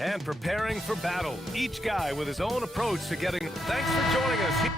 and preparing for battle. Each guy with his own approach to getting. Thanks for joining us.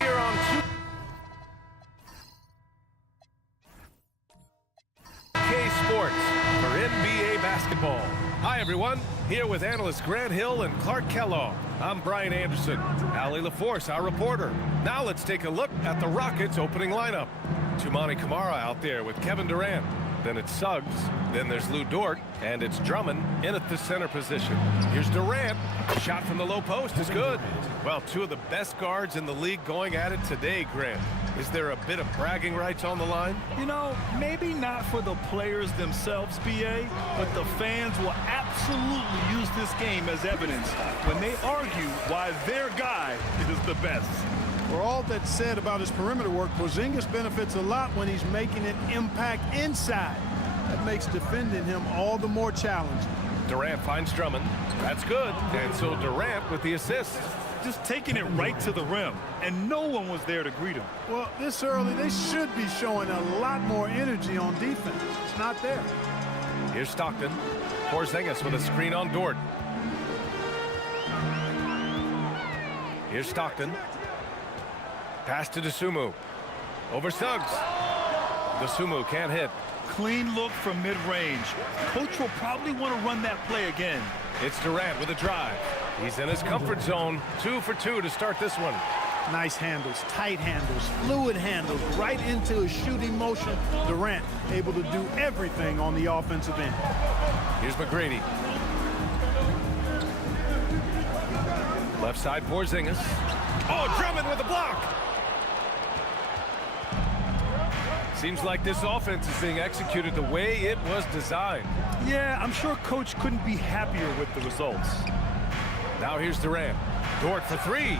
Here on Sports for NBA basketball. Hi, everyone. Here with analysts Grant Hill and Clark Kellogg. I'm Brian Anderson. Allie LaForce, our reporter. Now let's take a look at the Rockets' opening lineup. Tumani Kamara out there with Kevin Durant. Then it's Suggs. Then there's Lou Dort. And it's Drummond in at the center position. Here's Durant. Shot from the low post is good. Well, two of the best guards in the league going at it today, Grant. Is there a bit of bragging rights on the line? You know, maybe not for the players themselves, BA, but the fans will absolutely use this game as evidence when they argue why their guy is the best. For all that's said about his perimeter work, Porzingis benefits a lot when he's making an impact inside. That makes defending him all the more challenging. Durant finds Drummond. That's good. And so Durant with the assist. Just taking it right to the rim, and no one was there to greet him. Well, this early, they should be showing a lot more energy on defense. It's not there. Here's Stockton. Porzingis with a screen on Dort. Here's Stockton. Pass to Dosunmu. Over Suggs. Dosunmu can't hit. Clean look from mid-range. Coach will probably want to run that play again. It's Durant with a drive. He's in his comfort zone. 2 for 2 to start this one. Nice handles, tight handles, fluid handles, right into a shooting motion. Durant able to do everything on the offensive end. Here's McGrady. Left side, Porzingis. Oh, Drummond with a block. Seems like this offense is being executed the way it was designed. Yeah, I'm sure Coach couldn't be happier with the results. Now here's Durant. Dort for 3.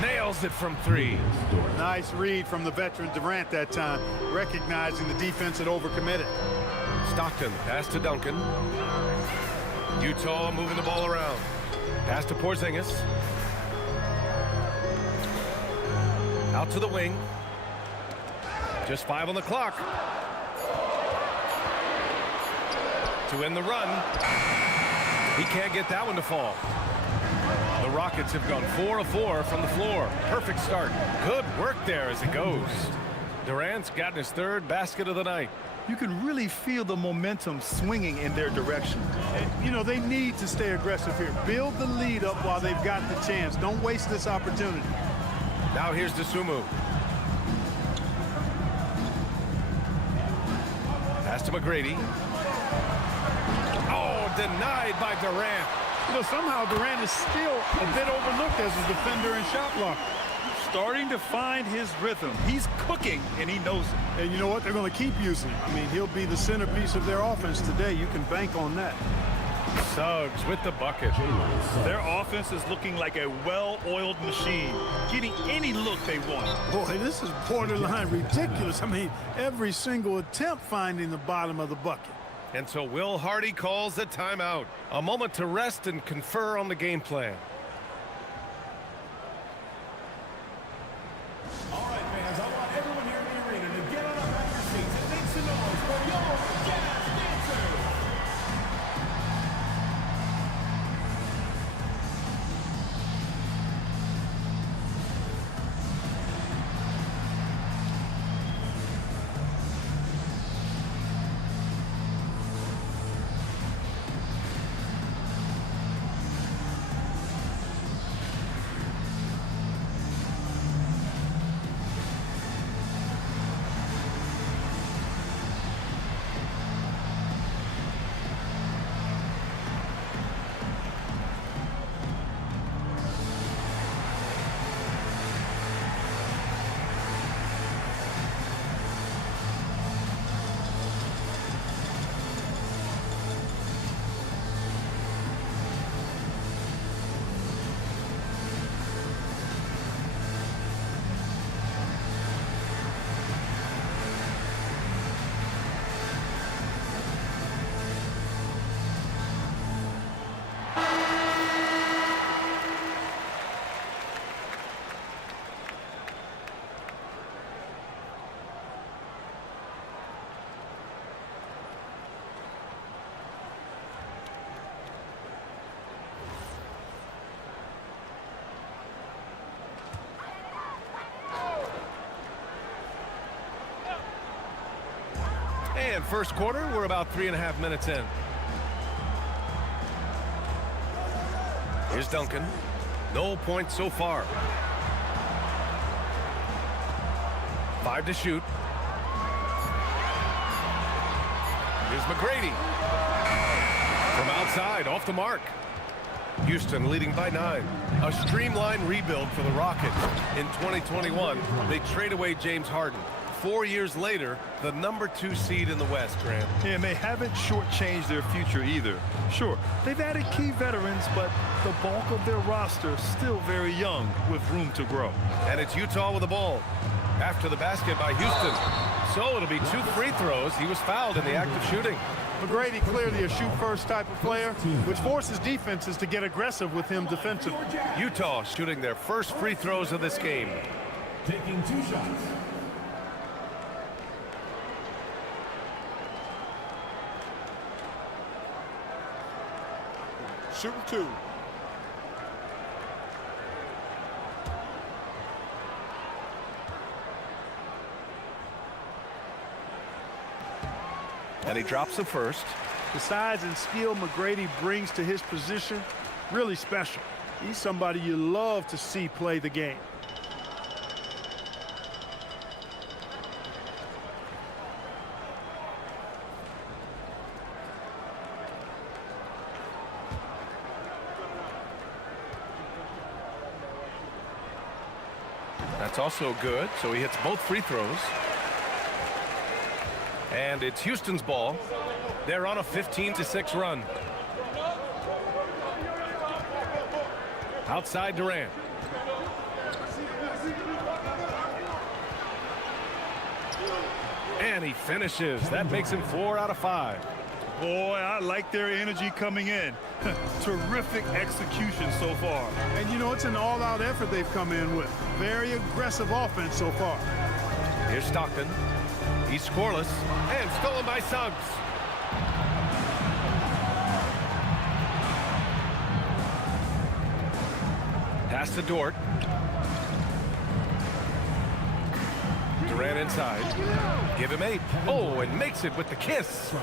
Nails it from 3. Nice read from the veteran Durant that time, recognizing the defense had overcommitted. Stockton, pass to Duncan. Utah moving the ball around. Pass to Porzingis. Out to the wing. Just 5 on the clock. To end the run. He can't get that one to fall. The Rockets have gone 4 of 4 from the floor. Perfect start. Good work there as it goes. Durant's gotten his 3rd basket of the night. You can really feel the momentum swinging in their direction. And, you know, they need to stay aggressive here. Build the lead up while they've got the chance. Don't waste this opportunity. Now here's Dosunmu. Pass to McGrady. Oh, denied by Durant. You know, somehow Durant is still a bit overlooked as a defender and shot blocker. Starting to find his rhythm. He's cooking, and he knows it. And you know what? They're going to keep using him. I mean, he'll be the centerpiece of their offense today. You can bank on that. Suggs with the bucket. Their offense is looking like a well-oiled machine, getting any look they want. Boy, this is borderline ridiculous. I mean, every single attempt finding the bottom of the bucket. And so Will Hardy calls a timeout. A moment to rest and confer on the game plan. All right, fans, I want everyone here in the arena to get on up out of your seats and make some noise for your jazz dancers. And first quarter, we're about 3.5 minutes in. Here's Duncan. No points so far. 5 to shoot. Here's McGrady. From outside, off the mark. Houston leading by 9. A streamlined rebuild for the Rockets. In 2021, they trade away James Harden. 4 years later, the #2 seed in the West, Grant. Yeah, and they haven't shortchanged their future either. Sure, they've added key veterans, but the bulk of their roster is still very young with room to grow. And it's Utah with the ball. After the basket by Houston. So it'll be 2 free throws. He was fouled in the act of shooting. McGrady clearly a shoot-first type of player, which forces defenses to get aggressive with him defensively. Utah shooting their first free throws of this game. Taking 2 shots. Shooting 2. And he drops the first. The size and skill McGrady brings to his position, really special. He's somebody you love to see play the game. That's also good, so he hits both free throws. And it's Houston's ball. They're on a 15-6 run. Outside Durant. And he finishes. That makes him 4 out of 5. Boy, I like their energy coming in. Terrific execution so far. And you know, it's an all-out effort they've come in with. Very aggressive offense so far. Here's Stockton. He's scoreless and stolen by Suggs. Pass to Dort. Durant inside. Give him 8. Oh, and makes it with the kiss.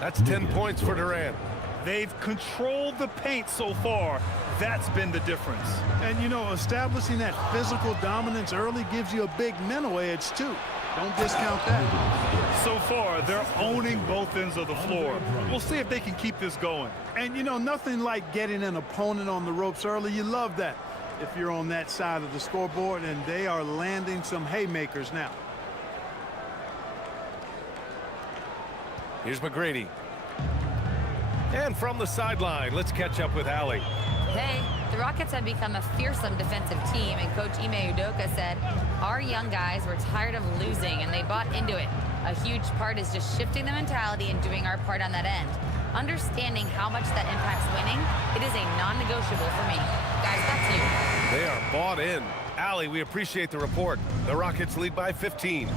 That's 10 points for Durant. They've controlled the paint so far. That's been the difference. And you know, establishing that physical dominance early gives you a big mental edge too. Don't discount that. So far, they're owning both ends of the floor. We'll see if they can keep this going. And you know, nothing like getting an opponent on the ropes early. You love that if you're on that side of the scoreboard, and they are landing some haymakers now. Here's McGrady. And from the sideline, let's catch up with Allie. Hey, the Rockets have become a fearsome defensive team, and Coach Ime Udoka said, our young guys were tired of losing, and they bought into it. A huge part is just shifting the mentality and doing our part on that end. Understanding how much that impacts winning, it is a non-negotiable for me. Guys, back to you. They are bought in. Allie, we appreciate the report. The Rockets lead by 15.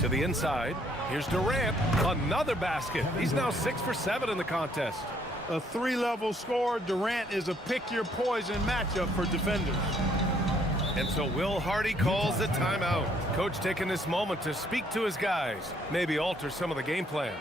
To the inside, here's Durant. Another basket. He's now 6 for 7 in the contest. A 3-level scorer, Durant is a pick-your-poison matchup for defenders. And so Will Hardy calls the timeout. Coach taking this moment to speak to his guys, maybe alter some of the game plan.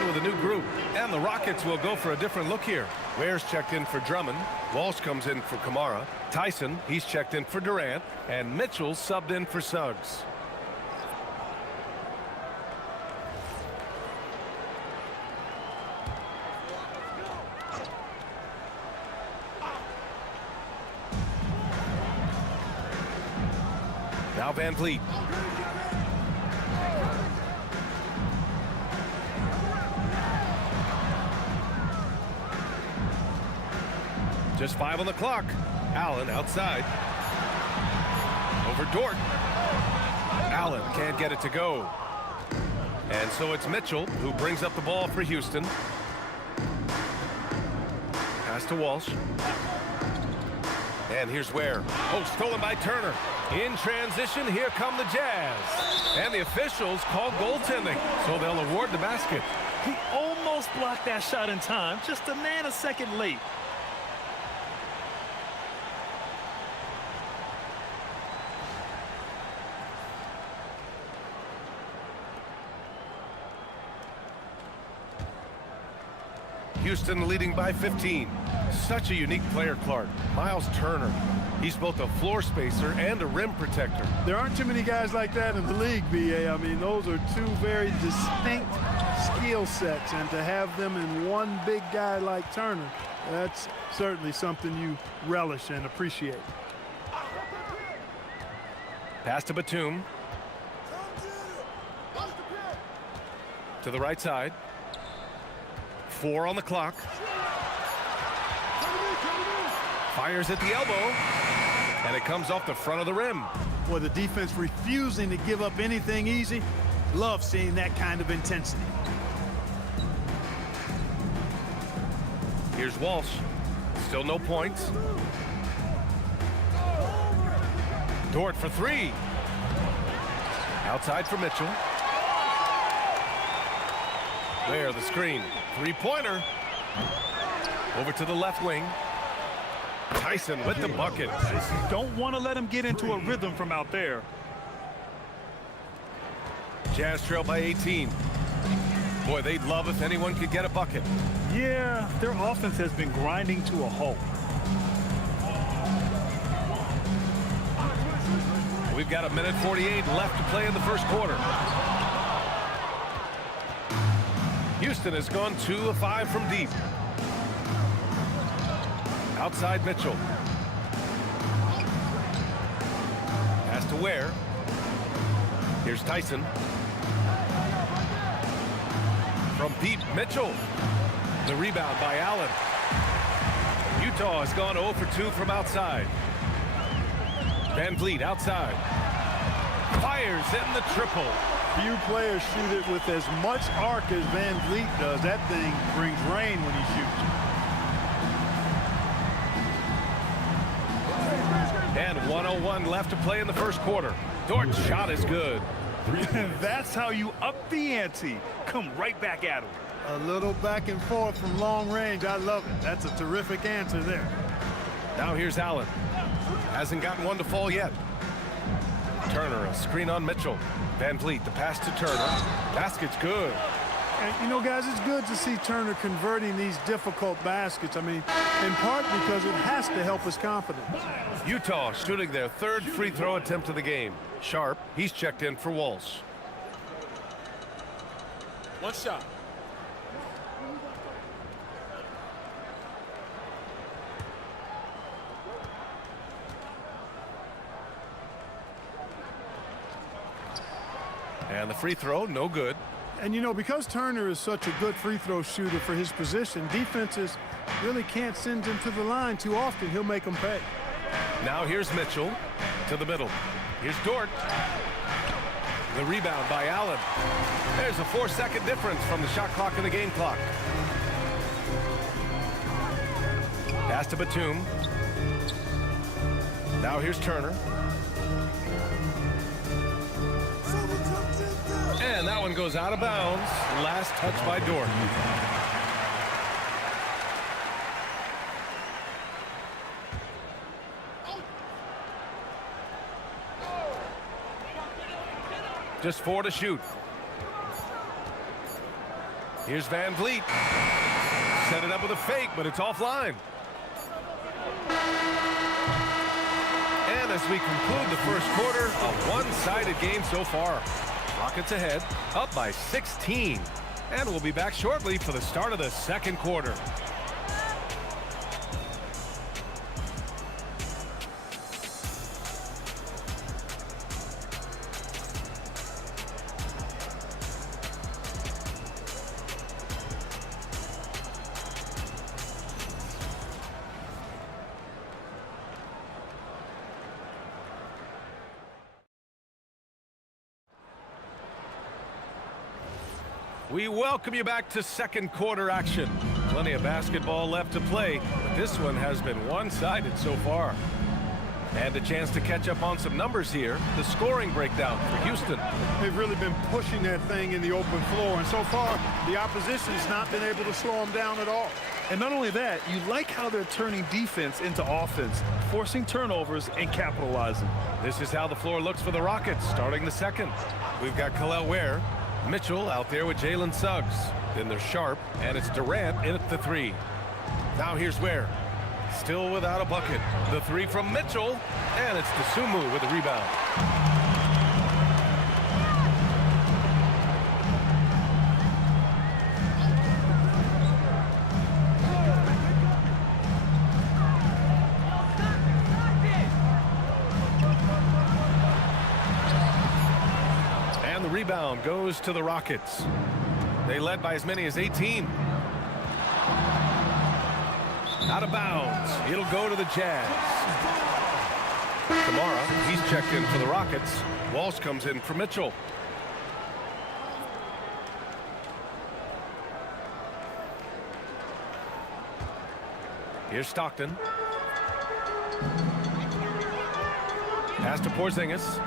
on with a new group. And the Rockets will go for a different look here. Ware's checked in for Drummond. Walsh comes in for Kamara. Tyson, he's checked in for Durant. And Mitchell subbed in for Suggs. Now Van Vliet. Just 5 on the clock. Allen outside. Over Dort. Allen can't get it to go. And so it's Mitchell who brings up the ball for Houston. Pass to Walsh. And here's Ware. Oh, stolen by Turner. In transition, here come the Jazz. And the officials call goaltending, so they'll award the basket. He almost blocked that shot in time, just a nanosecond late. Houston leading by 15. Such a unique player, Clark. Miles Turner. He's both a floor spacer and a rim protector. There aren't too many guys like that in the league, B.A. I mean, those are two very distinct skill sets, and to have them in one big guy like Turner, that's certainly something you relish and appreciate. Pass to Batum. To the right side. 4 on the clock. Fires at the elbow. And it comes off the front of the rim. Boy, the defense refusing to give up anything easy. Love seeing that kind of intensity. Here's Walsh. Still no points. Dort for 3. Outside for Mitchell. There, the screen. 3-pointer. Over to the left wing. Tyson with the bucket. Don't want to let him get into a rhythm from out there. Jazz trail by 18. Boy, they'd love if anyone could get a bucket. Yeah, their offense has been grinding to a halt. We've got 1:48 left to play in the first quarter. Houston has gone 2 of 5 from deep. Outside Mitchell. Pass to Ware. Here's Tyson. From deep, Mitchell. The rebound by Allen. Utah has gone 0 for 2 from outside. Van Vliet outside. Fires in the triple. Few players shoot it with as much arc as Van Vliet does. That thing brings rain when he shoots. And 1:01 left to play in the first quarter. Dort's shot is good. That's how you up the ante. Come right back at him. A little back and forth from long range. I love it. That's a terrific answer there. Now here's Allen. Hasn't gotten one to fall yet. Turner, a screen on Mitchell. Van Vliet, the pass to Turner. Basket's good. And, you know, guys, it's good to see Turner converting these difficult baskets. I mean, in part because it has to help his confidence. Utah shooting their 3rd free throw attempt of the game. Sharp, he's checked in for Walsh. One shot. And the free throw, no good. And, you know, because Turner is such a good free throw shooter for his position, defenses really can't send him to the line too often. He'll make them pay. Now here's Mitchell to the middle. Here's Dort. The rebound by Allen. There's a 4-second difference from the shot clock and the game clock. Pass to Batum. Now here's Turner. And that one goes out of bounds. Last touch by Dort. Just 4 to shoot. Here's Van Vliet. Set it up with a fake, but it's offline. And as we conclude the first quarter, a one-sided game so far. Rockets ahead, up by 16. And we'll be back shortly for the start of the second quarter. We welcome you back to second quarter action. Plenty of basketball left to play, but this one has been one-sided so far. And a chance to catch up on some numbers here. The scoring breakdown for Houston. They've really been pushing that thing in the open floor, and so far the opposition's not been able to slow them down at all. And not only that, you like how they're turning defense into offense, forcing turnovers and capitalizing. This is how the floor looks for the Rockets starting the second. We've got Khalil Ware. Mitchell out there with Jalen Suggs. Then there's Sharp, and it's Durant in at the three. Now here's Ware. Still without a bucket. The three from Mitchell, and it's Dosunmu with the rebound. Rebound goes to the Rockets. They led by as many as 18. Out of bounds. It'll go to the Jazz. Kamara, he's checked in for the Rockets. Walsh comes in for Mitchell. Here's Stockton. Pass to Porzingis.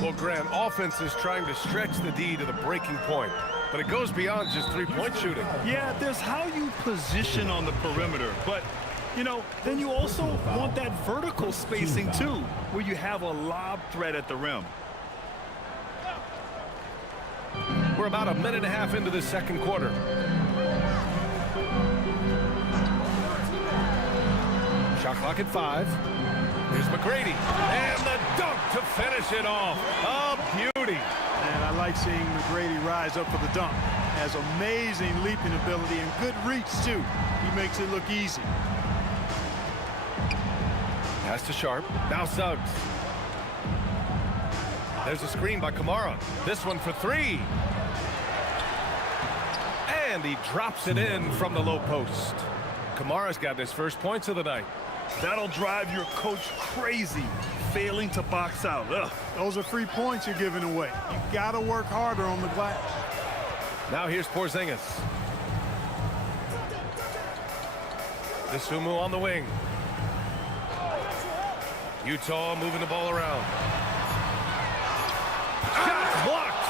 Well, Grant, offense is trying to stretch the D to the breaking point, but it goes beyond just three-point shooting. Yeah, there's how you position on the perimeter, but, you know, then you also want that vertical spacing, too, where you have a lob threat at the rim. We're about a minute and a half into the second quarter. Shot clock at 5. Here's McGrady, and the dunk to finish it off. A beauty. And I like seeing McGrady rise up for the dunk. Has amazing leaping ability and good reach, too. He makes it look easy. Pass to Sharp. Now Suggs. There's a screen by Kamara. This one for three. And he drops it in from the low post. Kamara's got his first points of the night. That'll drive your coach crazy, failing to box out. Ugh. Those are free points you're giving away. You got to work harder on the glass. Now here's Porzingis. Dosunmu on the wing. Utah moving the ball around. Shot blocked.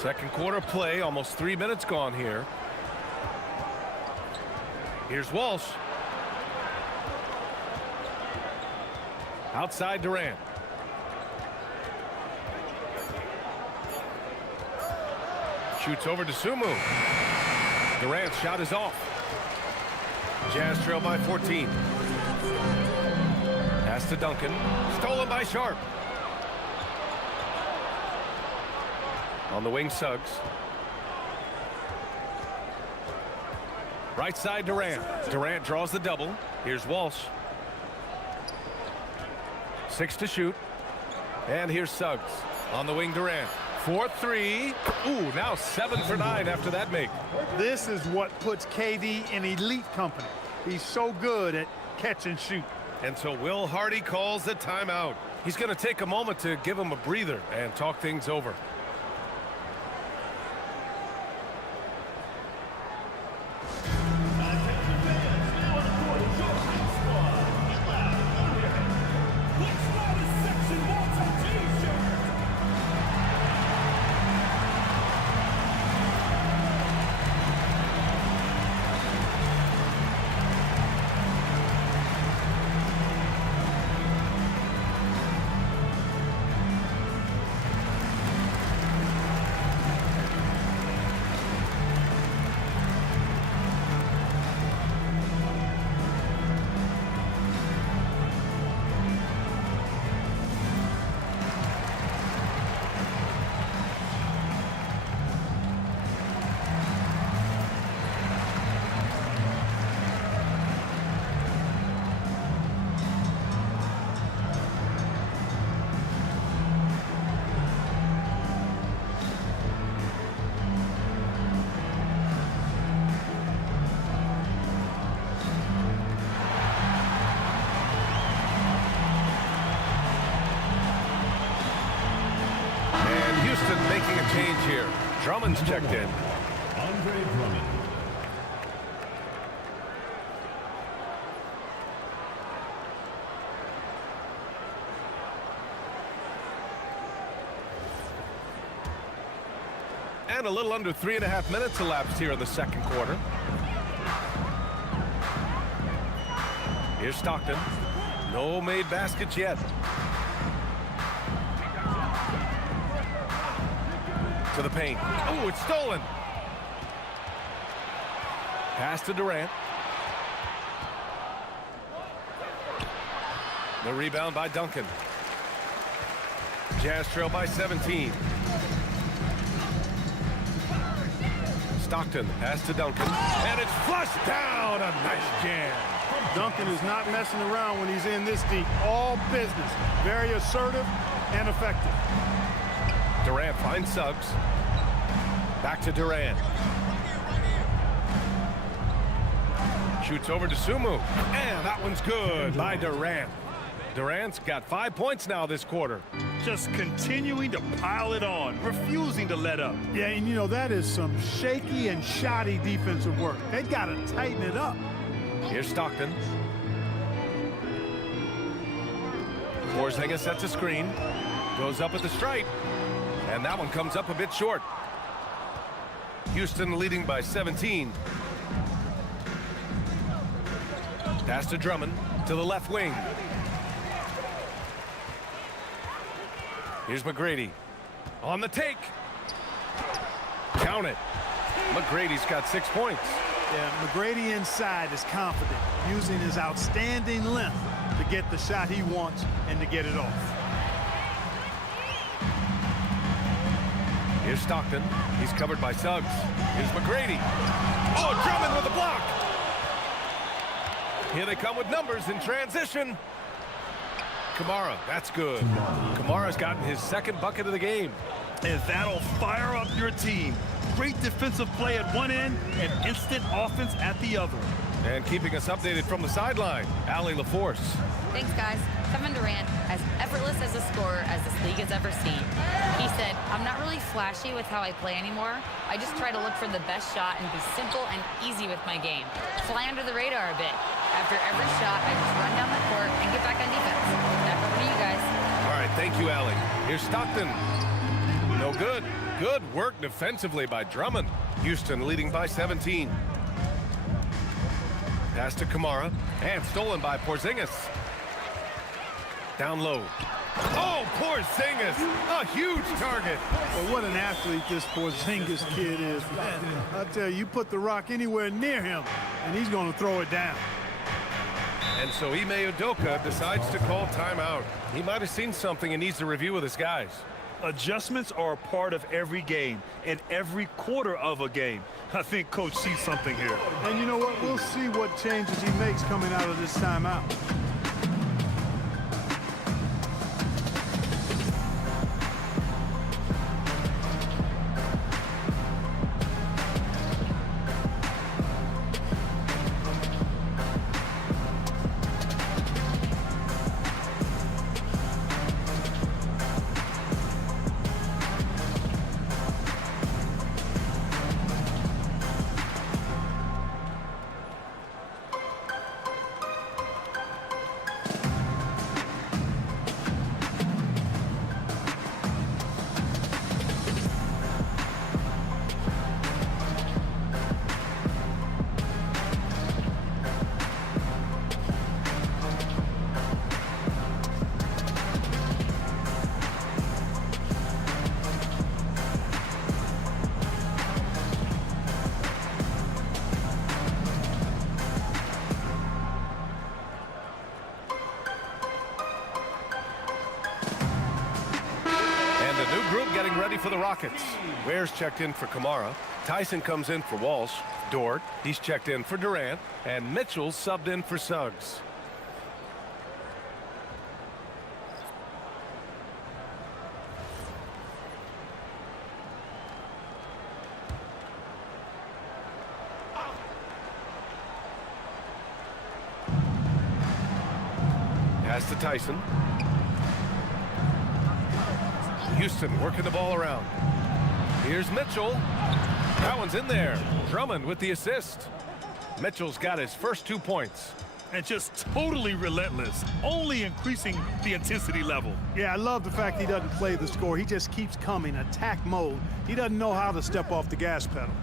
Second quarter play, almost 3 minutes gone here. Here's Walsh. Outside Durant. Shoots over to Sumu. Durant's shot is off. Jazz trail by 14. Pass to Duncan. Stolen by Sharp. On the wing, Suggs. Right side, Durant. Durant draws the double. Here's Walsh. 6 to shoot. And here's Suggs. On the wing, Durant. 4-3. Ooh, now 7 for 9 after that make. This is what puts KD in elite company. He's so good at catch and shoot. And so Will Hardy calls the timeout. He's going to take a moment to give him a breather and talk things over. change here. Drummond's checked in. Andre Drummond. And a little under 3.5 minutes elapsed here in the second quarter. Here's Stockton. No made baskets yet. To the paint. Oh, it's stolen. Pass to Durant. The rebound by Duncan. Jazz trail by 17. Stockton, pass to Duncan, and it's flushed down. A nice jam. Duncan is not messing around when he's in this deep. All business. Very assertive and effective. Durant finds Suggs. Back to Durant. Shoots over to Sumu, and that one's good by Durant. Durant's got 5 points now this quarter. Just continuing to pile it on, refusing to let up. Yeah, and you know, that is some shaky and shoddy defensive work. They got to tighten it up. Here's Stockton. Porzingis sets a screen. Goes up at the stripe. And that one comes up a bit short. Houston leading by 17. Pass to Drummond to the left wing. Here's McGrady on the take. Count it. McGrady's got 6 points. Yeah, McGrady inside is confident, using his outstanding length to get the shot he wants and to get it off. Here's Stockton. He's covered by Suggs. Here's McGrady. Oh, Drummond with a block. Here they come with numbers in transition. Kamara, that's good. Kamara's gotten his second bucket of the game. And that'll fire up your team. Great defensive play at one end and instant offense at the other. And keeping us updated from the sideline, Allie LaForce. Thanks, guys. Kevin Durant, as effortless as a scorer as this league has ever seen. He said, I'm not really flashy with how I play anymore. I just try to look for the best shot and be simple and easy with my game. Fly under the radar a bit. After every shot, I just run down the court and get back on defense. Back over to you guys. All right, thank you, Allie. Here's Stockton. No good. Good work defensively by Drummond. Houston leading by 17. Pass to Kamara, and stolen by Porzingis. Down low. Oh, Porzingis, a huge target. Well, what an athlete this Porzingis kid is. I tell you, you put the rock anywhere near him, and he's going to throw it down. And so Ime Udoka decides to call timeout. He might have seen something and needs to review with his guys. Adjustments are a part of every game and every quarter of a game. I think Coach sees something here. And you know what? We'll see what changes he makes coming out of this timeout. Getting ready for the Rockets. Ware's checked in for Kamara. Tyson comes in for Walsh. Dort, he's checked in for Durant. And Mitchell's subbed in for Suggs. Pass to Tyson. Houston working the ball around. Here's Mitchell. That one's in there. Drummond with the assist. Mitchell's got his first 2 points. And just totally relentless, only increasing the intensity level. Yeah, I love the fact he doesn't play the score. He just keeps coming, attack mode. He doesn't know how to step off the gas pedal.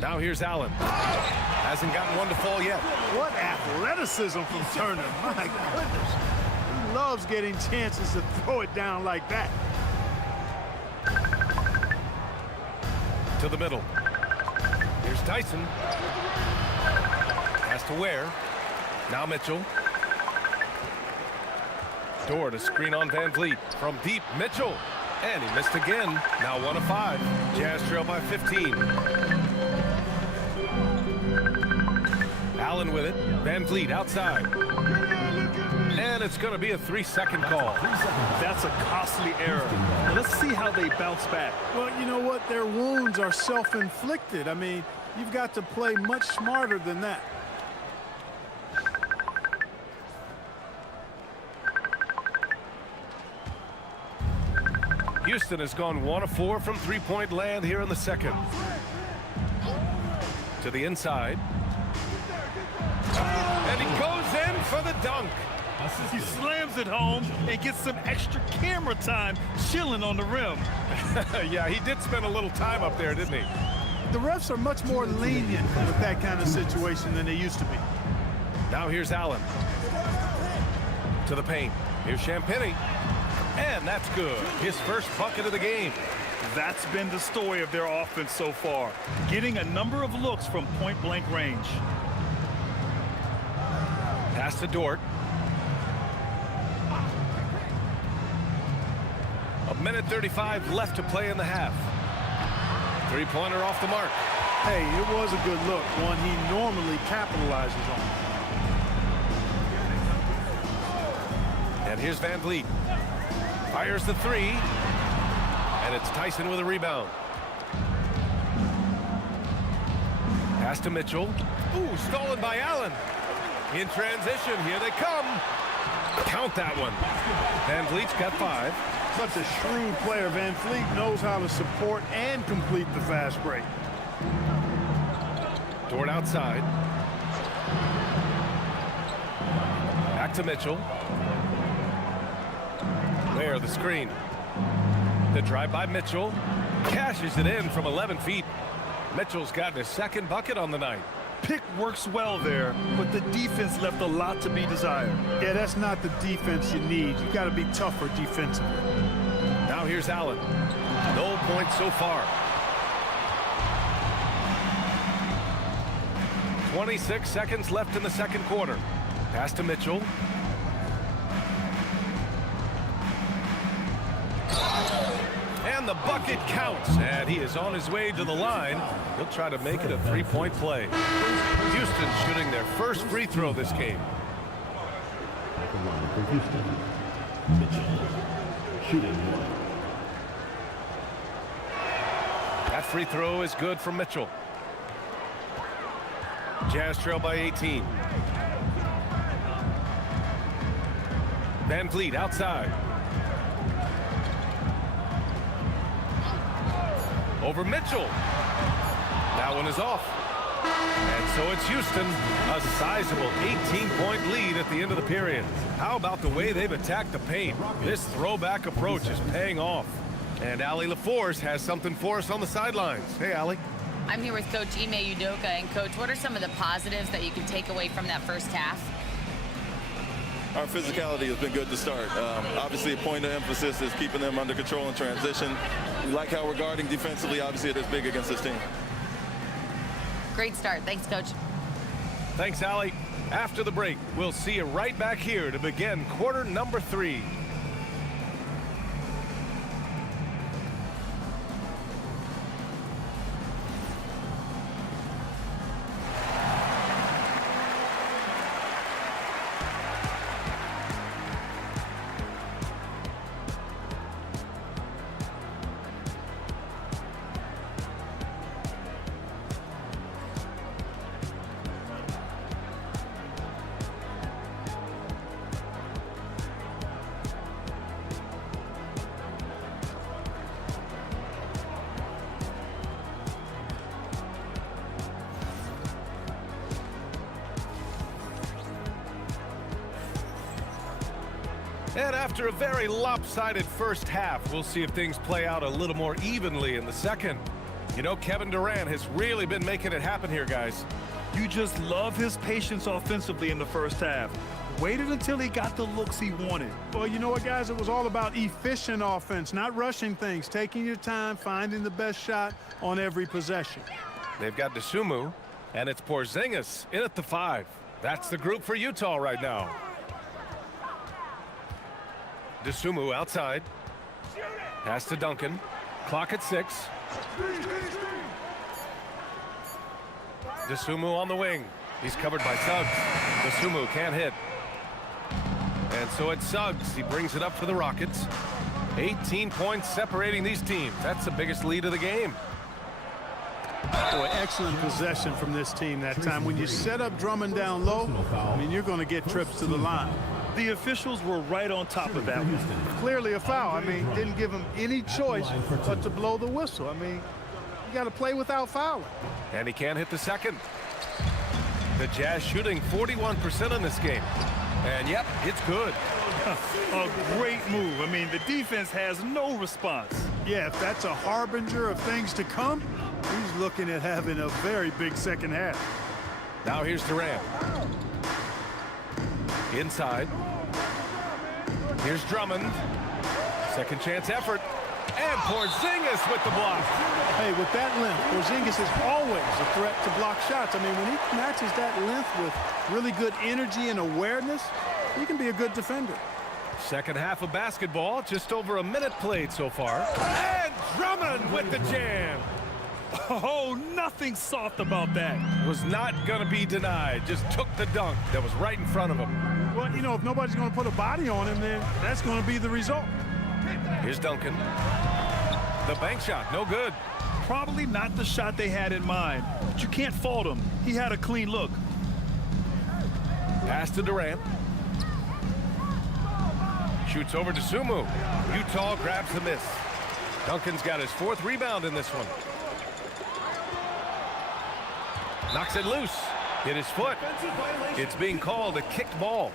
Now here's Allen. Hasn't gotten one to fall yet. What athleticism from Turner. My goodness. He loves getting chances to throw it down like that. To the middle. Here's Tyson. Has to Ware. Now Mitchell. Door to screen on Van Vliet. From deep, Mitchell. And he missed again. Now 1 of 5. Jazz trail by 15. Allen with it. Van Vliet outside. And it's going to be a 3-second call. That's a costly error. Now let's see how they bounce back. Well, you know what? Their wounds are self-inflicted. I mean, you've got to play much smarter than that. Houston has gone 1 of 4 from three-point land here in the second. To the inside. And he goes in for the dunk. He slams it home and gets some extra camera time chilling on the rim. Yeah, he did spend a little time up there, didn't he? The refs are much more lenient with that kind of situation than they used to be. Now here's Allen. To the paint. Here's Champagny. And that's good. His first bucket of the game. That's been the story of their offense so far. Getting a number of looks from point-blank range. Pass to Dort. A minute 35 left to play in the half. Three-pointer off the mark. Hey, it was a good look, one he normally capitalizes on. And here's Van Vliet. Fires the 3. And it's Tyson with a rebound. Pass to Mitchell. Ooh, stolen by Allen. In transition, here they come. Count that one. Van Vliet's got 5. Such a shrewd player. Van Vliet knows how to support and complete the fast break. Dort outside. Back to Mitchell. There, the screen. The drive by Mitchell. Cashes it in from 11 feet. Mitchell's gotten his second bucket on the night. Pick works well there, but the defense left a lot to be desired. Yeah, that's not the defense you need. You got to be tougher defensively. Now here's Allen. No points so far. 26 seconds left in the second quarter. Pass to Mitchell. And the bucket counts, and he is on his way to the line. He'll try to make it a three-point play. Houston shooting their first free throw this game. That free throw is good for Mitchell. Jazz trail by 18. Van Vliet outside. Over Mitchell. That one is off. And so it's Houston, a sizable 18-point lead at the end of the period. How about the way they've attacked the paint? This throwback approach is paying off. And Allie LaForce has something for us on the sidelines. Hey, Allie. I'm here with Coach Ime Udoka. And, Coach, what are some of the positives that you can take away from that first half? Our physicality has been good to start. Obviously, a point of emphasis is keeping them under control in transition. We like how we're guarding defensively. Obviously, it is big against this team. Great start. Thanks, Coach. Thanks, Allie. After the break, we'll see you right back here to begin quarter number 3. And after a very lopsided first half, we'll see if things play out a little more evenly in the second. You know, Kevin Durant has really been making it happen here, guys. You just love his patience offensively in the first half. Waited until he got the looks he wanted. Well, you know what, guys? It was all about efficient offense, not rushing things, taking your time, finding the best shot on every possession. They've got Dosunmu, and it's Porzingis in at the 5. That's the group for Utah right now. Dosunmu outside. Pass to Duncan. Clock at 6. Dosunmu on the wing. He's covered by Suggs. Dosunmu can't hit. And so it's Suggs. He brings it up for the Rockets. 18 points separating these teams. That's the biggest lead of the game. Boy, excellent possession from this team that time. When you set up Drummond down low, I mean, you're going to get trips to the line. The officials were right on top of that one. Clearly a foul. I mean, didn't give him any choice but to blow the whistle. I mean, you got to play without fouling. And he can't hit the second. The Jazz shooting 41% in this game. And yep, it's good. A great move. I mean, the defense has no response. Yeah, if that's a harbinger of things to come, he's looking at having a very big second half. Now here's Durant. Inside. Here's Drummond. Second chance effort. And Porzingis with the block. Hey, with that length, Porzingis is always a threat to block shots. I mean, when he matches that length with really good energy and awareness, he can be a good defender. Second half of basketball, just over a minute played so far. And Drummond with the jam. Oh, nothing soft about that. Was not going to be denied. Just took the dunk that was right in front of him. Well, you know, if nobody's going to put a body on him, then that's going to be the result. Here's Duncan. The bank shot, no good. Probably not the shot they had in mind, but you can't fault him. He had a clean look. Pass to Durant. Shoots over to Sumu. Utah grabs the miss. Duncan's got his 4th rebound in this one. Knocks it loose. Hit his foot. It's being called a kicked ball.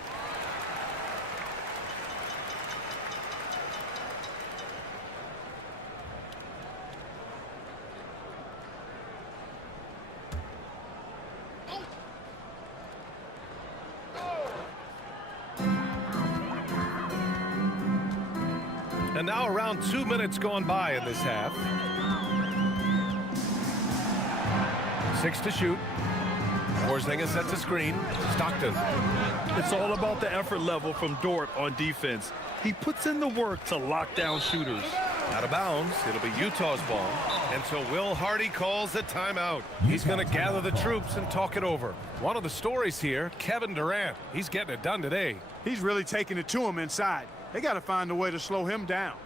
And now around 2 minutes gone by in this half. 6 to shoot. Porzingis sets a screen. Stockton. It's all about the effort level from Dort on defense. He puts in the work to lock down shooters. Out of bounds. It'll be Utah's ball. And so Will Hardy calls the timeout. He's going to gather the troops and talk it over. One of the stories here, Kevin Durant. He's getting it done today. He's really taking it to him inside. They got to find a way to slow him down.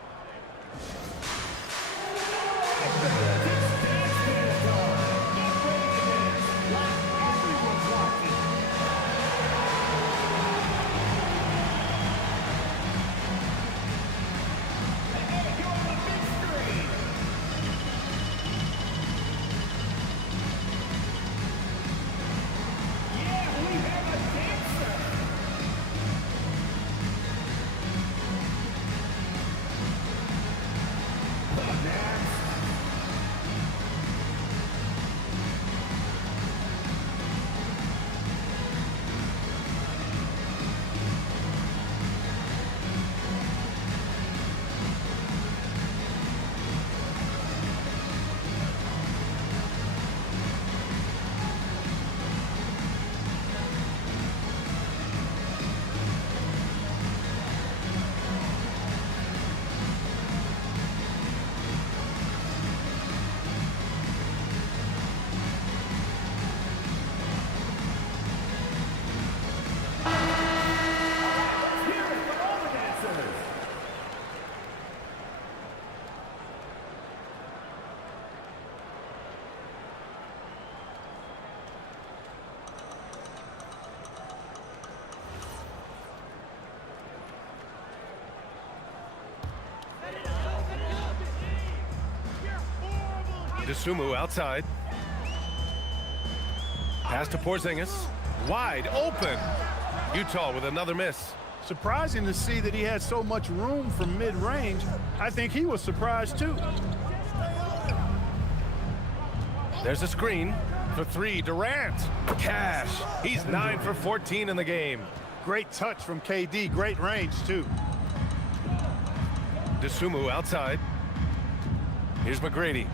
Dosunmu outside. Pass to Porzingis. Wide open. Utah with another miss. Surprising to see that he had so much room from mid-range. I think he was surprised too. There's a screen for three. Durant. Cash. He's 9 for 14 in the game. Great touch from KD. Great range too. DeSumo outside. Here's McGrady.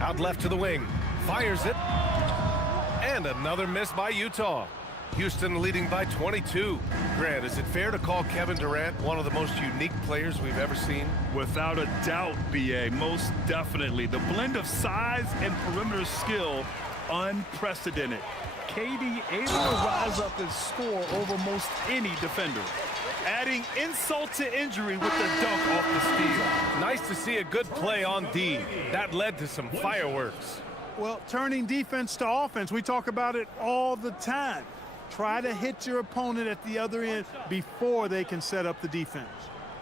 Out left to the wing. Fires it. And another miss by Utah. Houston leading by 22. Grant, is it fair to call Kevin Durant one of the most unique players we've ever seen? Without a doubt, BA, most definitely. The blend of size and perimeter skill, unprecedented. KD able to rise up and score over most any defender. Adding insult to injury with the dunk off the steal. Nice to see a good play on D. That led to some fireworks. Well, turning defense to offense, we talk about it all the time. Try to hit your opponent at the other end before they can set up the defense.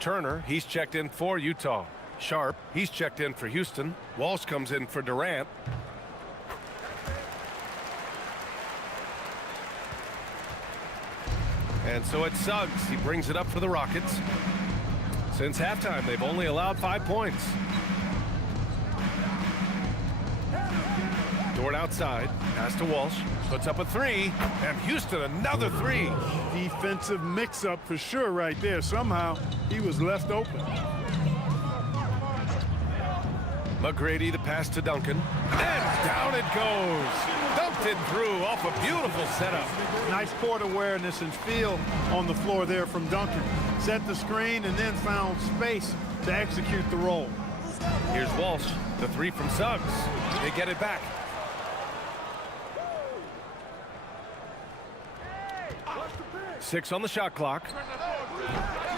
Turner, he's checked in for Utah. Sharp, he's checked in for Houston. Walsh comes in for Durant. And so it's Suggs. He brings it up for the Rockets. Since halftime, they've only allowed 5 points. Dort outside. Pass to Walsh. Puts up a three. And Houston another three. Defensive mix-up for sure right there. Somehow he was left open. McGrady, the pass to Duncan. And down it goes. Dunked it through off a beautiful setup. Nice court awareness and feel on the floor there from Duncan. Set the screen and then found space to execute the roll. Here's Walsh. The three from Suggs. They get it back. Six on the shot clock.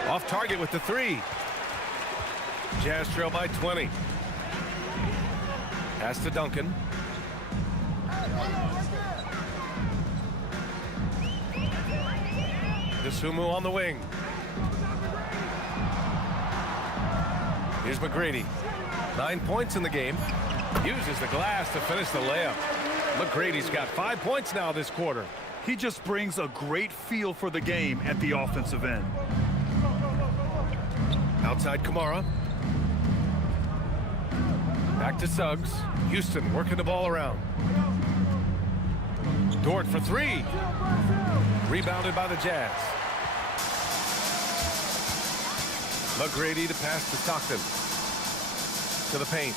Off target with the three. Jazz trail by 20. Pass to Duncan. DeSumo on the wing. Here's McGrady. 9 points in the game. Uses the glass to finish the layup. McGrady's got 5 points now this quarter. He just brings a great feel for the game at the offensive end. Outside Kamara. Back to Suggs. Houston working the ball around. Dort for three. Rebounded by the Jazz. McGrady to pass to Stockton. To the paint.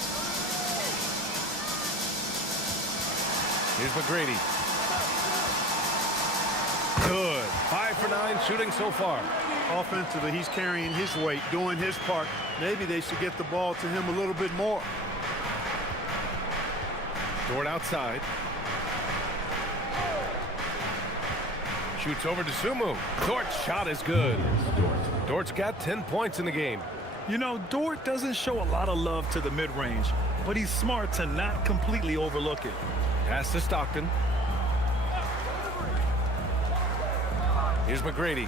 Here's McGrady. Good. 5 for 9 shooting so far. Offensively, he's carrying his weight, doing his part. Maybe they should get the ball to him a little bit more. Dort outside. Shoots over to Sumu. Dort's shot is good. Dort's got 10 points in the game. You know, Dort doesn't show a lot of love to the mid-range, but he's smart to not completely overlook it. Pass to Stockton. Here's McGrady.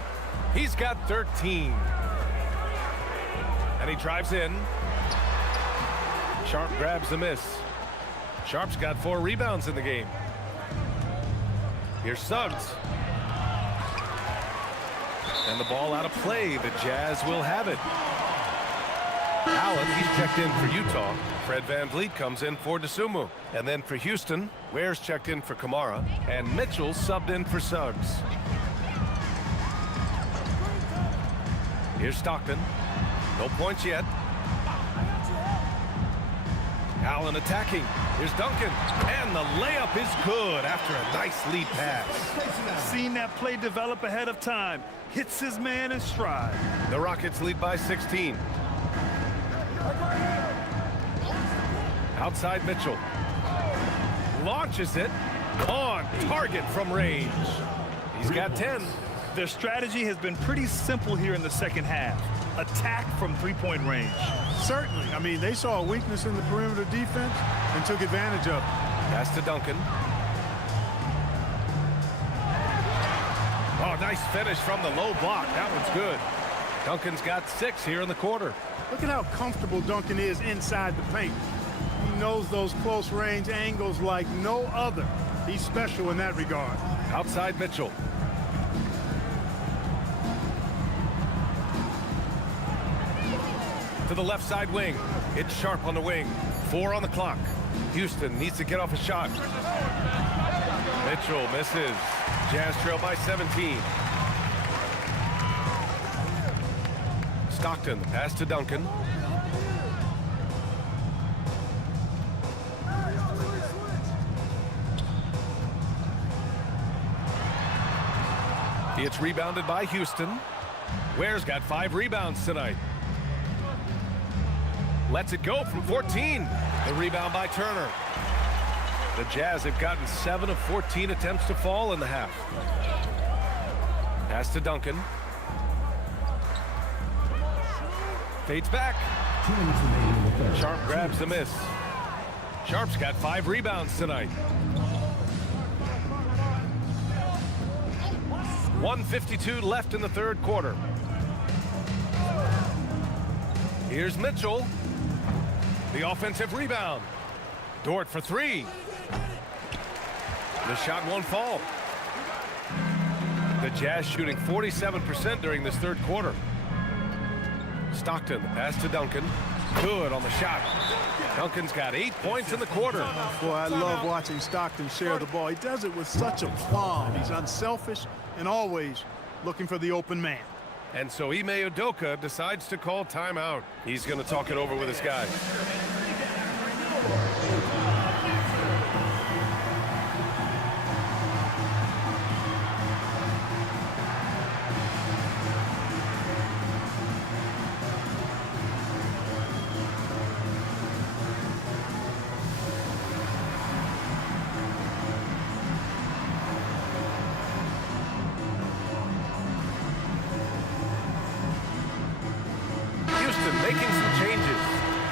He's got 13. And he drives in. Sharp grabs the miss. Sharp's got 4 rebounds in the game. Here's Suggs. And the ball out of play. The Jazz will have it. Allen, he's checked in for Utah. Fred VanVleet comes in for DeSumo. And then for Houston, Ware's checked in for Kamara. And Mitchell subbed in for Suggs. Here's Stockton. No points yet. Allen attacking. Here's Duncan. And the layup is good after a nice lead pass. Seen that play develop ahead of time. Hits his man in stride. The Rockets lead by 16. Outside Mitchell. Launches it on target from range. He's got 10. Their strategy has been pretty simple here in the second half. Attack from three-point range. Certainly. I mean, they saw a weakness in the perimeter defense and took advantage of it. Pass to Duncan. Oh, nice finish from the low block. That one's good. Duncan's got 6 here in the quarter. Look at how comfortable Duncan is inside the paint. He knows those close range angles like no other. He's special in that regard. Outside Mitchell. To the left side wing. It's Sharp on the wing. 4 on the clock. Houston needs to get off a shot. Mitchell misses. Jazz trail by 17. Stockton, the pass to Duncan. It's rebounded by Houston. Ware's got 5 rebounds tonight. Lets it go from 14. The rebound by Turner. The Jazz have gotten 7 of 14 attempts to fall in the half. Pass to Duncan. Fades back. Sharp grabs the miss. Sharp's got 5 rebounds tonight. 1:52 left in the third quarter. Here's Mitchell. The offensive rebound. Dort for 3. The shot won't fall. The Jazz shooting 47% during this third quarter. Stockton, the pass to Duncan. Good on the shot. Duncan's got 8 points in the quarter. Boy, I love watching Stockton share the ball. He does it with such aplomb. He's unselfish and always looking for the open man. And so Ime Udoka decides to call timeout. He's going to talk it over with his guys. Making some changes.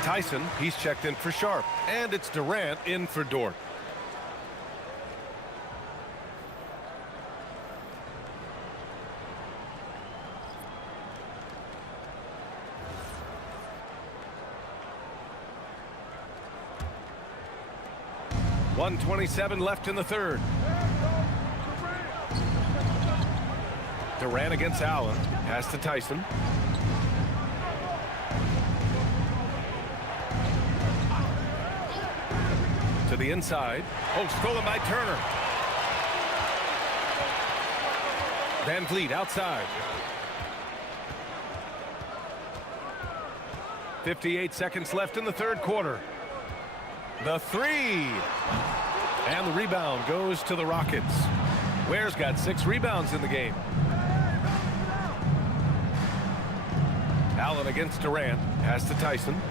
Tyson, he's checked in for Sharp. And it's Durant in for Dort. .127 left in the third. Durant against Allen. Pass to Tyson. To the inside. Oh, stolen by Turner. Van Vliet outside. 58 seconds left in the third quarter. The 3. And the rebound goes to the Rockets. Ware's got 6 rebounds in the game. Allen against Durant. Pass to Tyson.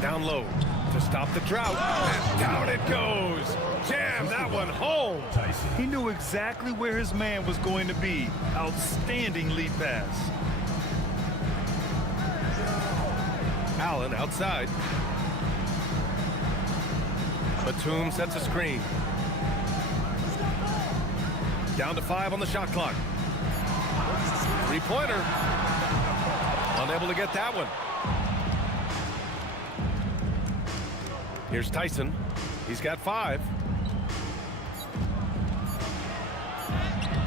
Down low to stop the drought. And down it goes. Jam that one home. He knew exactly where his man was going to be. Outstanding lead pass. Allen outside. Batum sets a screen. Down to 5 on the shot clock. 3-pointer. Unable to get that one. Here's Tyson. He's got 5.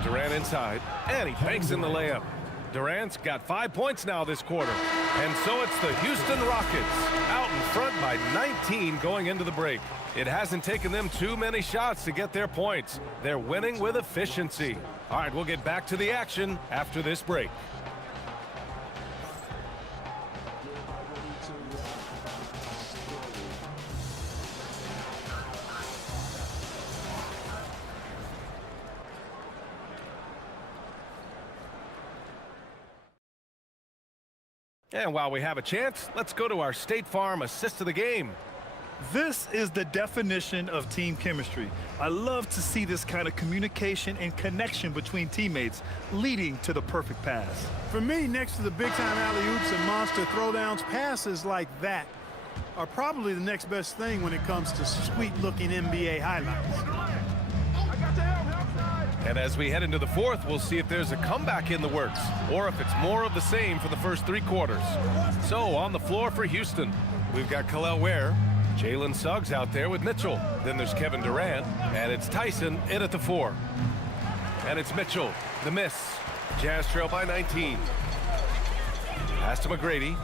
Durant inside. And he banks in the layup. Durant's got 5 points now this quarter. And so it's the Houston Rockets out in front by 19 going into the break. It hasn't taken them too many shots to get their points. They're winning with efficiency. All right, we'll get back to the action after this break. And while we have a chance, let's go to our State Farm assist of the game. This is the definition of team chemistry. I love to see this kind of communication and connection between teammates leading to the perfect pass. For me, next to the big-time alley-oops and monster throwdowns, passes like that are probably the next best thing when it comes to sweet-looking NBA highlights. And as we head into the fourth, we'll see if there's a comeback in the works or if it's more of the same for the first 3 quarters. So on the floor for Houston, we've got Kel'el Ware, Jalen Suggs out there with Mitchell. Then there's Kevin Durant, and it's Tyson in at the 4. And it's Mitchell, the miss. Jazz trail by 19. Pass to McGrady.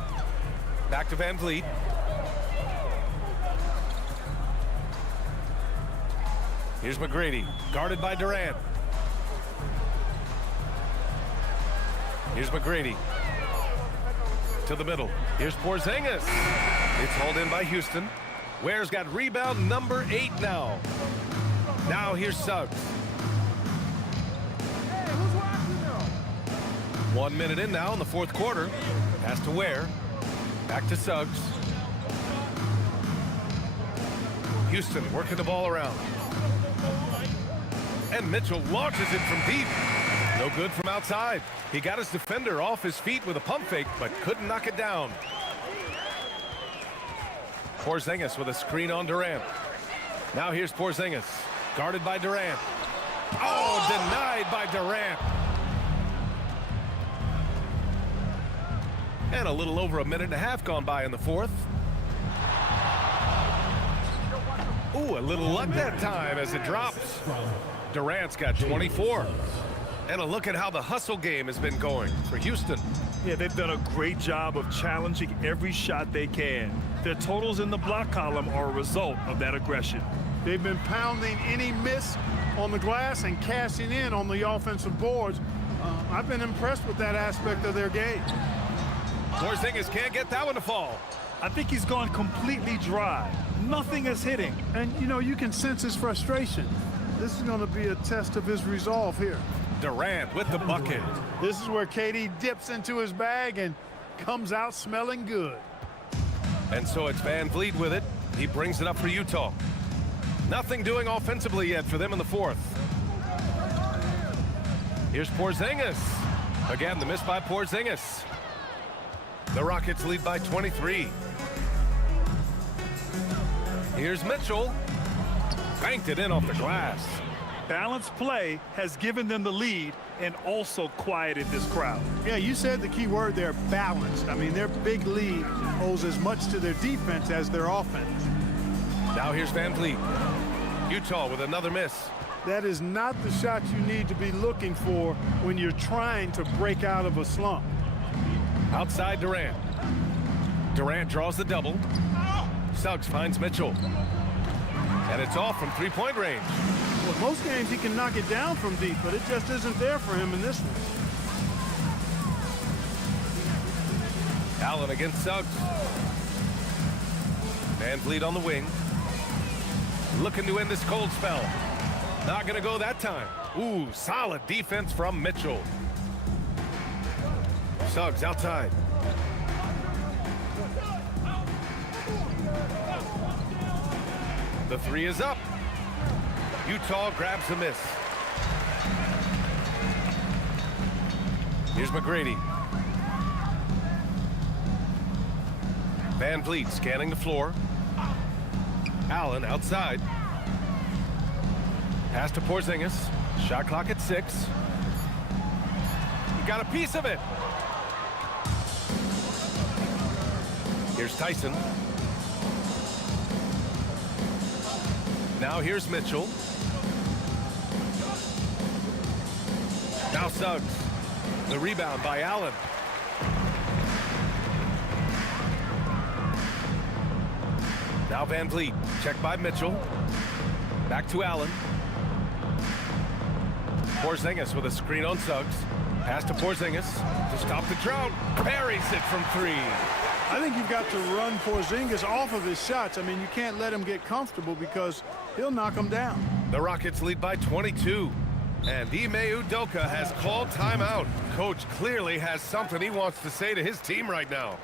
Back to Van Vliet. Here's McGrady, guarded by Durant. Here's McGrady. To the middle. Here's Porzingis. It's hauled in by Houston. Ware's got rebound number 8 now. Now here's Suggs. 1 minute in now in the fourth quarter. Pass to Ware. Back to Suggs. Houston working the ball around. And Mitchell launches it from deep. No good from outside. He got his defender off his feet with a pump fake, but couldn't knock it down. Porzingis with a screen on Durant. Now here's Porzingis, guarded by Durant. Oh, denied by Durant. And a little over a minute and a half gone by in the fourth. Ooh, a little luck that time as it drops. Durant's got 24. And a look at how the hustle game has been going for Houston. Yeah, they've done a great job of challenging every shot they can. Their totals in the block column are a result of that aggression. They've been pounding any miss on the glass and cashing in on the offensive boards. I've been impressed with that aspect of their game. Porzingis can't get that one to fall. I think he's gone completely dry. Nothing is hitting. And, you know, you can sense his frustration. This is going to be a test of his resolve here. Durant with the bucket. This is where KD dips into his bag and comes out smelling good. And so it's Van Vliet with it. He brings it up for Utah. Nothing doing offensively yet for them in the fourth. Here's Porzingis. Again, the miss by Porzingis. The Rockets lead by 23. Here's Mitchell. Banked it in off the glass. Balanced play has given them the lead and also quieted this crowd. Yeah, you said the key word there, balanced. I mean, their big lead owes as much to their defense as their offense. Now here's Van Vliet. Utah with another miss. That is not the shot you need to be looking for when you're trying to break out of a slump. Outside Durant. Durant draws the double. Suggs finds Mitchell. And it's off from three-point range. Well, most games he can knock it down from deep, but it just isn't there for him in this one. Allen against Suggs. Van Vliet on the wing. Looking to end this cold spell. Not going to go that time. Ooh, solid defense from Mitchell. Suggs outside. The three is up. Utah grabs the miss. Here's McGrady. Van Vliet scanning the floor. Allen outside. Pass to Porzingis. Shot clock at 6. He got a piece of it. Here's Tyson. Now here's Mitchell. Now Suggs. The rebound by Allen. Now Van Vliet. Checked by Mitchell. Back to Allen. Porzingis with a screen on Suggs. Pass to Porzingis to stop the drought. Buries it from 3. I think you've got to run Porzingis off of his shots. I mean, you can't let him get comfortable because he'll knock him down. The Rockets lead by 22. And Ime Udoka has called timeout. Coach clearly has something he wants to say to his team right now.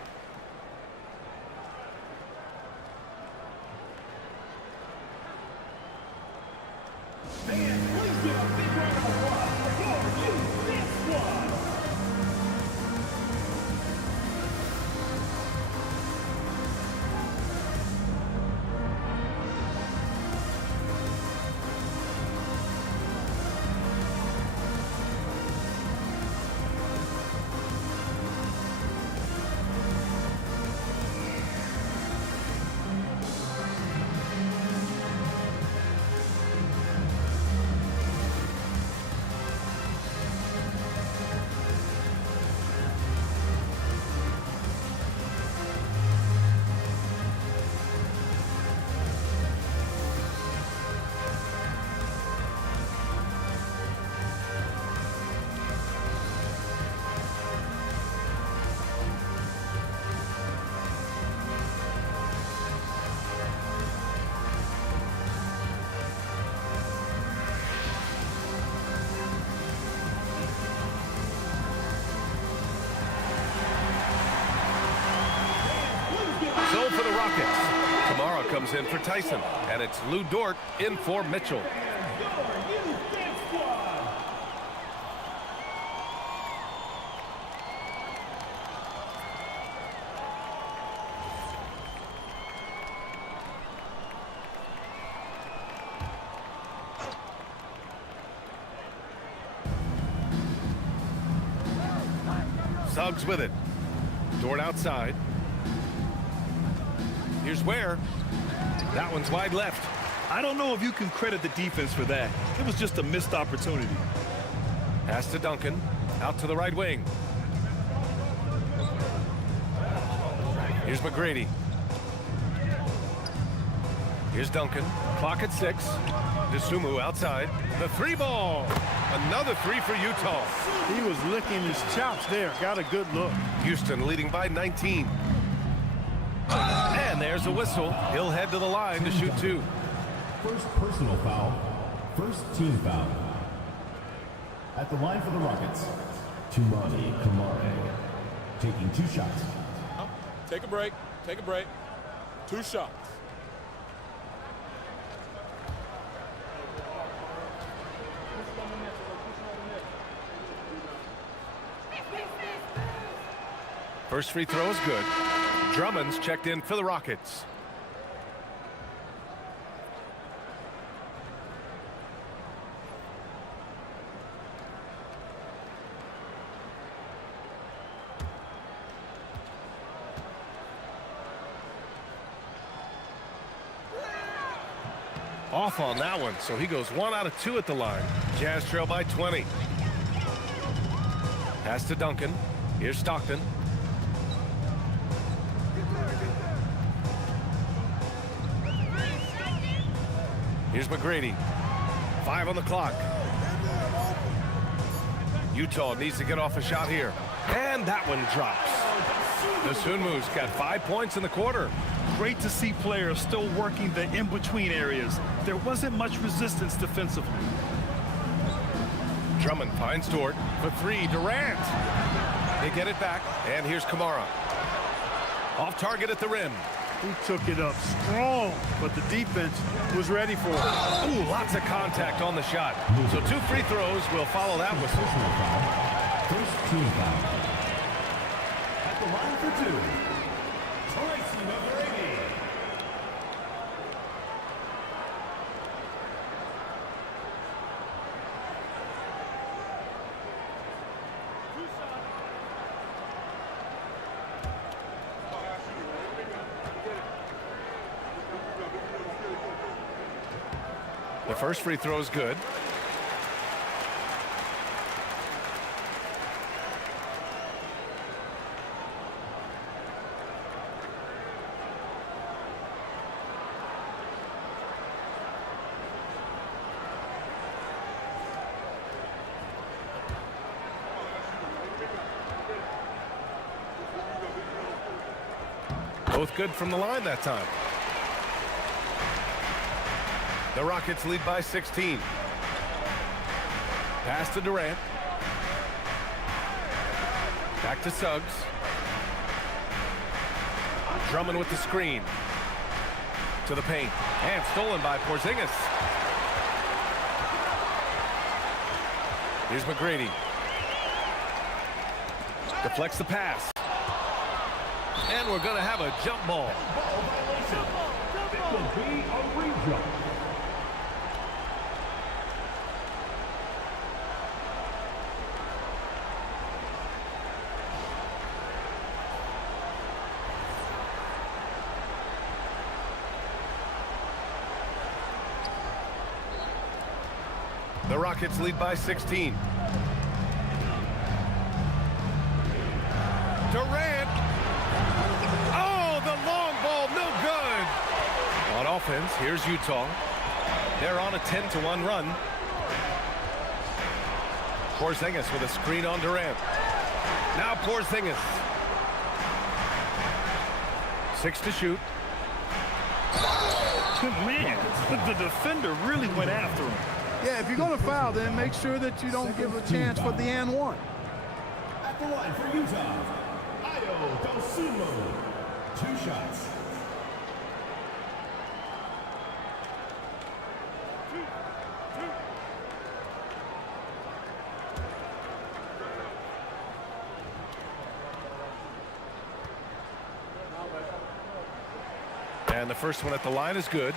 So for the Rockets, Kamara comes in for Tyson, and it's Lou Dort in for Mitchell. Suggs with it. Dort outside. Here's Ware. That one's wide left. I don't know if you can credit the defense for that. It was just a missed opportunity. Pass to Duncan. Out to the right wing. Here's McGrady. Here's Duncan. Clock at 6. DeSumo outside. The 3 ball. Another 3 for Utah. He was licking his chops there. Got a good look. Houston leading by 19. And there's a whistle. He'll head to the line to shoot 2. First personal foul. First team foul. At the line for the Rockets, Tumani Kamara, taking 2 shots. Take a break. Take a break. 2 shots. First free throw is good. Drummond's checked in for the Rockets. Off on that one, so he goes 1 out of 2 at the line. Jazz trail by 20. Pass to Duncan. Here's Stockton. Here's McGrady. 5 on the clock. Utah needs to get off a shot here. And that one drops. DeSumo's got 5 points in the quarter. Great to see players still working the in-between areas. There wasn't much resistance defensively. Drummond finds Dort for 3. Durant. They get it back. And here's Kamara. Off target at the rim. He took it up strong, but the defense was ready for it. Ooh, lots of contact on the shot. So 2 free throws will follow that whistle. First team foul. At the line for 2, Tracy McGrady. The first free throw is good. Both good from the line that time. The Rockets lead by 16. Pass to Durant. Back to Suggs. Drummond with the screen. To the paint. And stolen by Porzingis. Here's McGrady. Deflects the pass. And we're going to have a jump ball. Ball violation. It will be a re-jump. The Rockets lead by 16. Durant. Oh, the long ball, no good. On offense, here's Utah. They're on a 10-1 run. Porzingis with a screen on Durant. Now Porzingis. 6 to shoot. Man, the defender really went after him. Yeah, if you're going to foul, then make sure that you don't give a chance for the and one. At the line for Utah, DeSumo. 2 shots. And the first one at the line is good.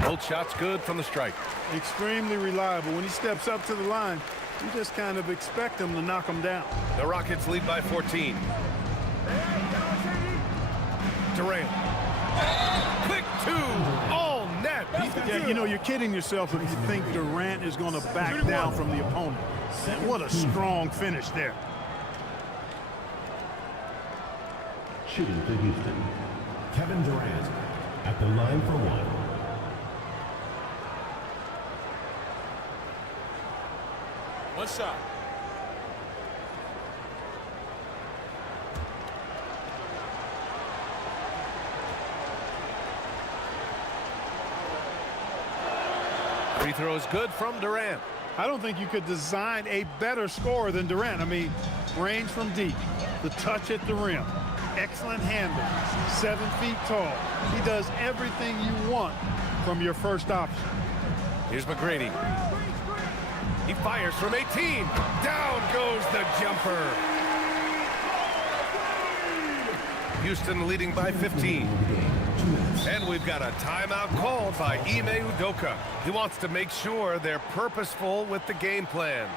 Both shots good from the strike. Extremely reliable. When he steps up to the line, you just kind of expect him to knock him down. The Rockets lead by 14. Durant. Quick two. All net. Yeah, you know, you're kidding yourself if you think Durant is going to back down from the opponent. And what a strong finish there. Shooting for Houston, Kevin Durant at the line for one. One shot. Free throw is good from Durant. I don't think you could design a better scorer than Durant. I mean, range from deep, the touch at the rim, excellent handle, 7 feet tall. He does everything you want from your first option. Here's McGrady. He fires from 18. Down goes the jumper. Houston leading by 15. And we've got a timeout called by Ime Udoka. He wants to make sure they're purposeful with the game plan.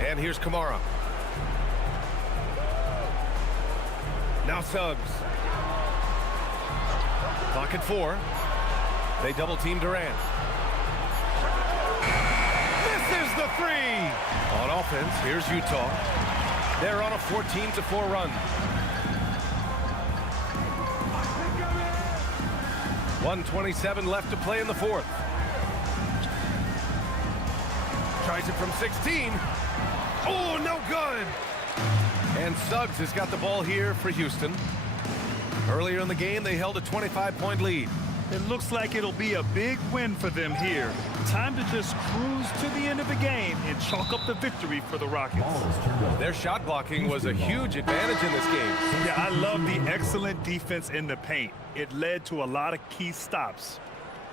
And here's Kamara. Now Suggs. Clock at 4. They double team Durant. This is the 3. On offense, here's Utah. They're on a 14-4 run. 1:27 left to play in the fourth. Tries it from 16. Oh, no good. And Suggs has got the ball here for Houston. Earlier in the game, they held a 25-point lead. It looks like it'll be a big win for them here. Time to just cruise to the end of the game and chalk up the victory for the Rockets. Their shot blocking was a huge advantage in this game. Yeah, I love the excellent defense in the paint. It led to a lot of key stops.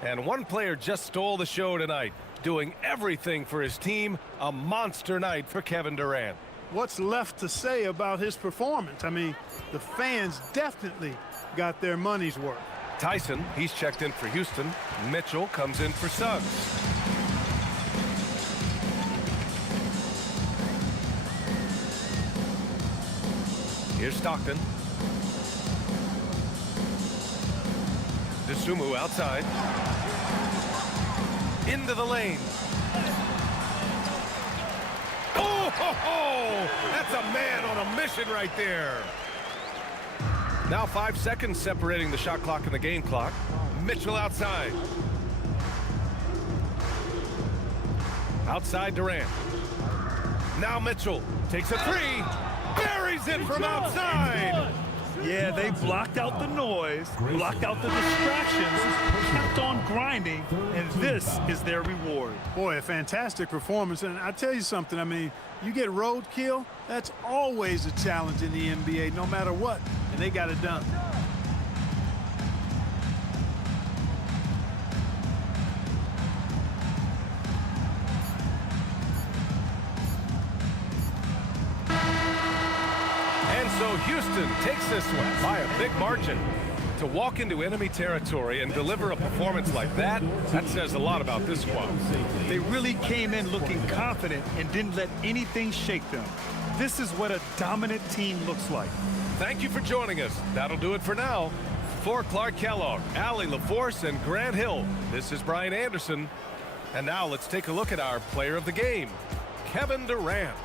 And one player just stole the show tonight, doing everything for his team. A monster night for Kevin Durant. What's left to say about his performance? I mean, the fans definitely got their money's worth. Tyson, he's checked in for Houston. Mitchell comes in for Suggs. Here's Stockton. DeSumo outside. Into the lane. Oh, ho, ho! That's a man on a mission right there. Now 5 seconds separating the shot clock and the game clock. Mitchell outside. Outside Durant. Now Mitchell takes a three. Buries it from outside. Yeah, they blocked out the noise, blocked out the distractions, kept on grinding, and this is their reward. Boy, a fantastic performance. And I tell you something, I mean, you get roadkill, that's always a challenge in the NBA, no matter what, and they got it done. And so Houston takes this one by a big margin. To walk into enemy territory and deliver a performance like that, that says a lot about this squad. They really came in looking confident and didn't let anything shake them. This is what a dominant team looks like. Thank you for joining us. That'll do it for now. For Clark Kellogg, Allie LaForce, and Grant Hill, this is Brian Anderson. And now let's take a look at our player of the game, Kevin Durant.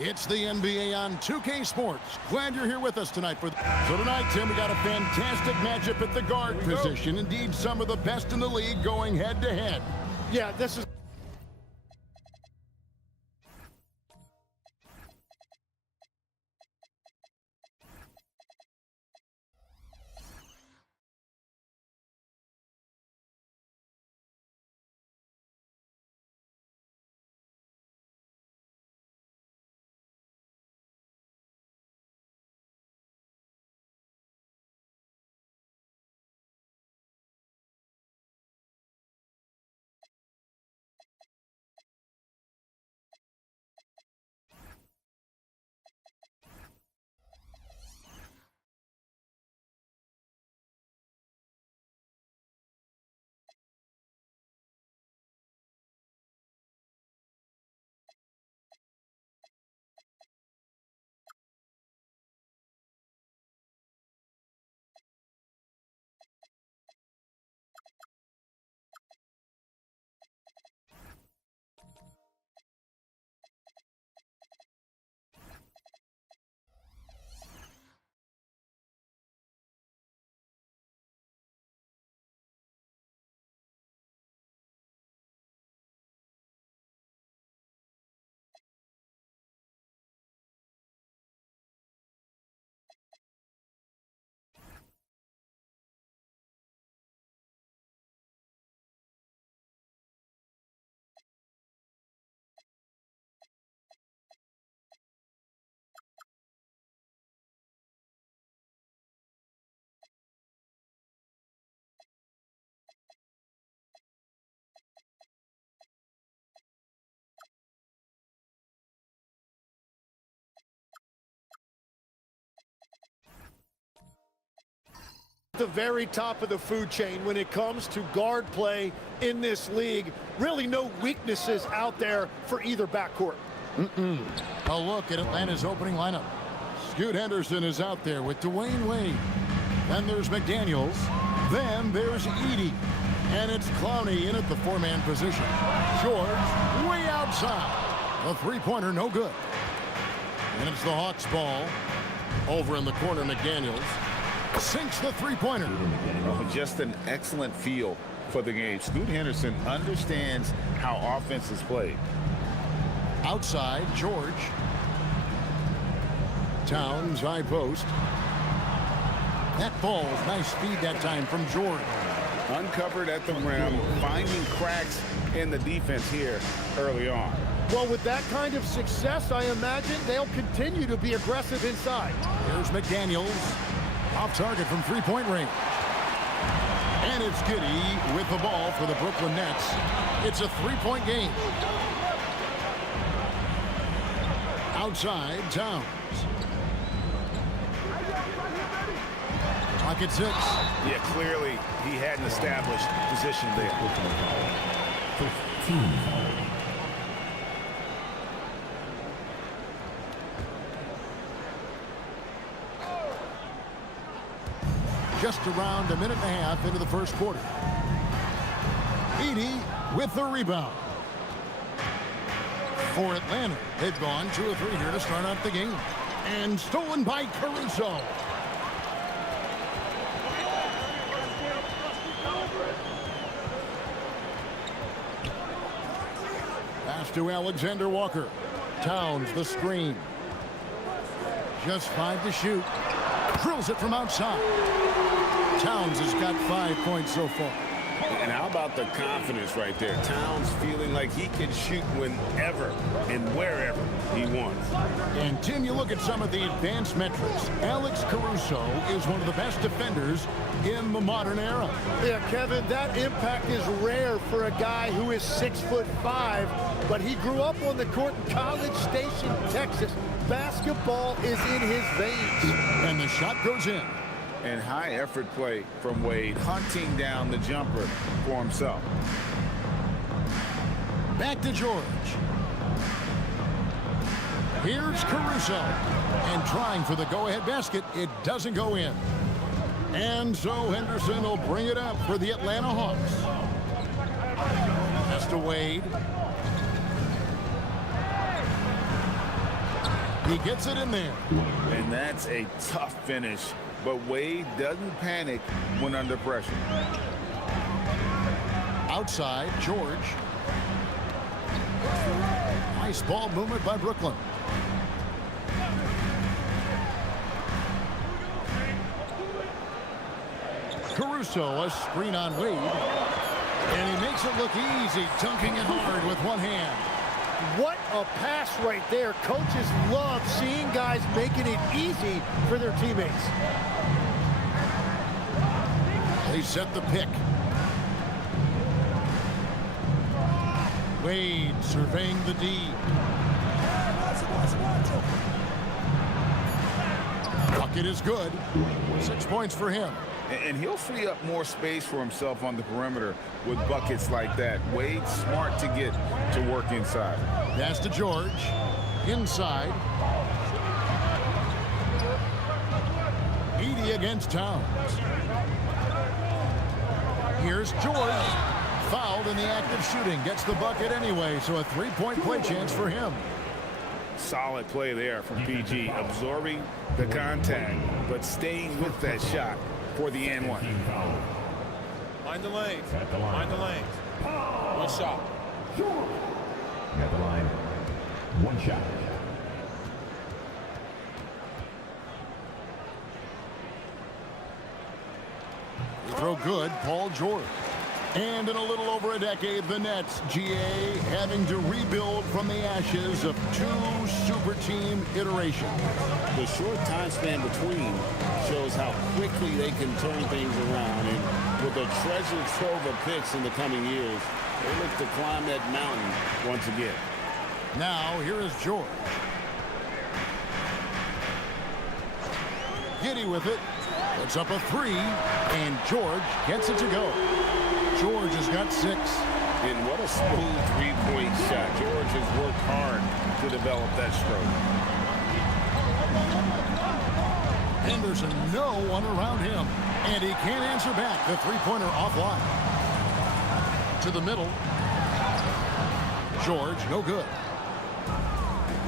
It's the NBA on 2K Sports. Glad you're here with us tonight. So tonight, Tim, we got a fantastic matchup at the guard position. Indeed, some of the best in the league going head-to-head. Yeah, this is the very top of the food chain when it comes to guard play in this league. Really no weaknesses out there for either backcourt. A look at Atlanta's opening lineup. Scoot Henderson is out there with Dwayne Wade. Then there's McDaniels. Then there's Edey. And it's Clowney in at the four-man position. George way outside. A three-pointer, no good. And it's the Hawks ball. Over in the corner, McDaniels sinks the three-pointer. Oh, just an excellent feel for the game. Scoot Henderson understands how offense is played. Outside, George. Towns, high post. That ball, nice speed that time from George. Uncovered at the rim, finding cracks in the defense here early on. Well, with that kind of success, I imagine they'll continue to be aggressive inside. Here's McDaniels. Off target from three-point range. And it's Giddey with the ball for the Brooklyn Nets. It's a three-point game. Outside, Towns. Clock at 6. Yeah, clearly he hadn't established position there. Just around a minute and a half into the first quarter. Edey with the rebound. For Atlanta, they've gone 2 of 3 here to start out the game. And stolen by Caruso. Pass to Alexander Walker. Towns the screen. Just 5 to shoot. Drills it from outside. Towns has got 5 points so far. And how about the confidence right there? Towns feeling like he can shoot whenever and wherever he wants. And Tim, you look at some of the advanced metrics. Alex Caruso is one of the best defenders in the modern era. Yeah, Kevin, that impact is rare for a guy who is 6'5", but he grew up on the court in College Station, Texas. Basketball is in his veins. And the shot goes in. And high effort play from Wade, hunting down the jumper for himself. Back to George. Here's Caruso. And trying for the go-ahead basket. It doesn't go in. And so Henderson will bring it up for the Atlanta Hawks. Pass to Wade. He gets it in there. And that's a tough finish. But Wade doesn't panic when under pressure. Outside, George. Nice ball movement by Brooklyn. Caruso, a screen on Wade. And he makes it look easy, dunking it hard with one hand. What a pass right there. Coaches love seeing guys making it easy for their teammates. They set the pick. Wade surveying the D. Bucket is good. 6 points for him. And he'll free up more space for himself on the perimeter with buckets like that. Wade's smart to get to work inside. Pass to George. Inside. Edey against Towns. Here's George. Fouled in the act of shooting. Gets the bucket anyway, so a three-point play chance for him. Solid play there from PG. Absorbing the contact, but staying with that shot for the and one. Mind the lanes. Mind the lanes. One shot. At the line, 1 shot. Throw good, Paul George. And in a little over a decade, the Nets, GA, having to rebuild from the ashes of 2 super team iterations. The short time span between shows how quickly they can turn things around. And with a treasure trove of picks in the coming years, they look to climb that mountain once again. Now, here is George. Giddey with it. The Puts up a 3, and George gets it to go. George has got 6. And what a smooth three-point shot. George has worked hard to develop that stroke. Henderson, no one around him. And he can't answer back. The three-pointer offline. To the middle. George, no good.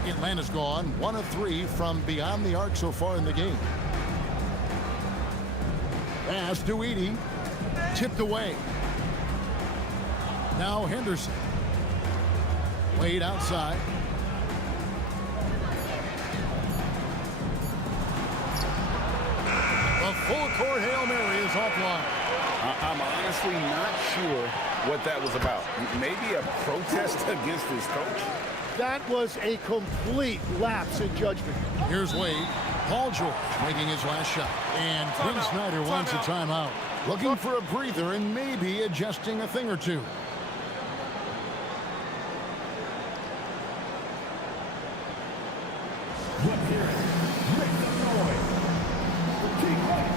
Atlanta's gone 1 of 3 from beyond the arc so far in the game. Pass to Edey. Tipped away. Now Henderson. Wade outside. A full-court Hail Mary is offline. I'm honestly not sure what that was about. Maybe a protest against his coach? That was a complete lapse in judgment. Here's Wade. Paul George making his last shot. And Quinn Snyder wants a timeout. Looking for a breather and maybe adjusting a thing or two. Let's hear it. Make some noise. For Team White.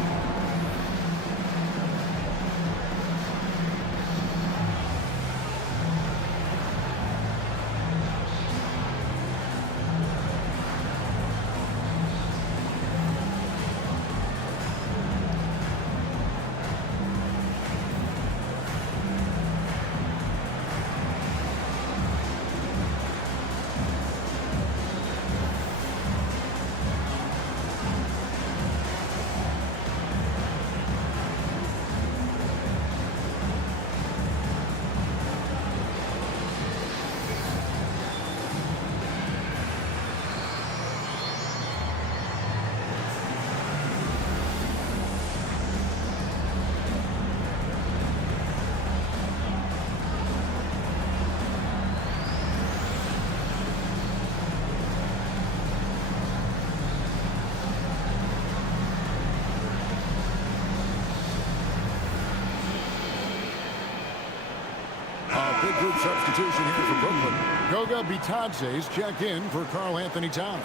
Big group substitution here for Brooklyn. Goga Bitadze's checked in for Karl Anthony Towns.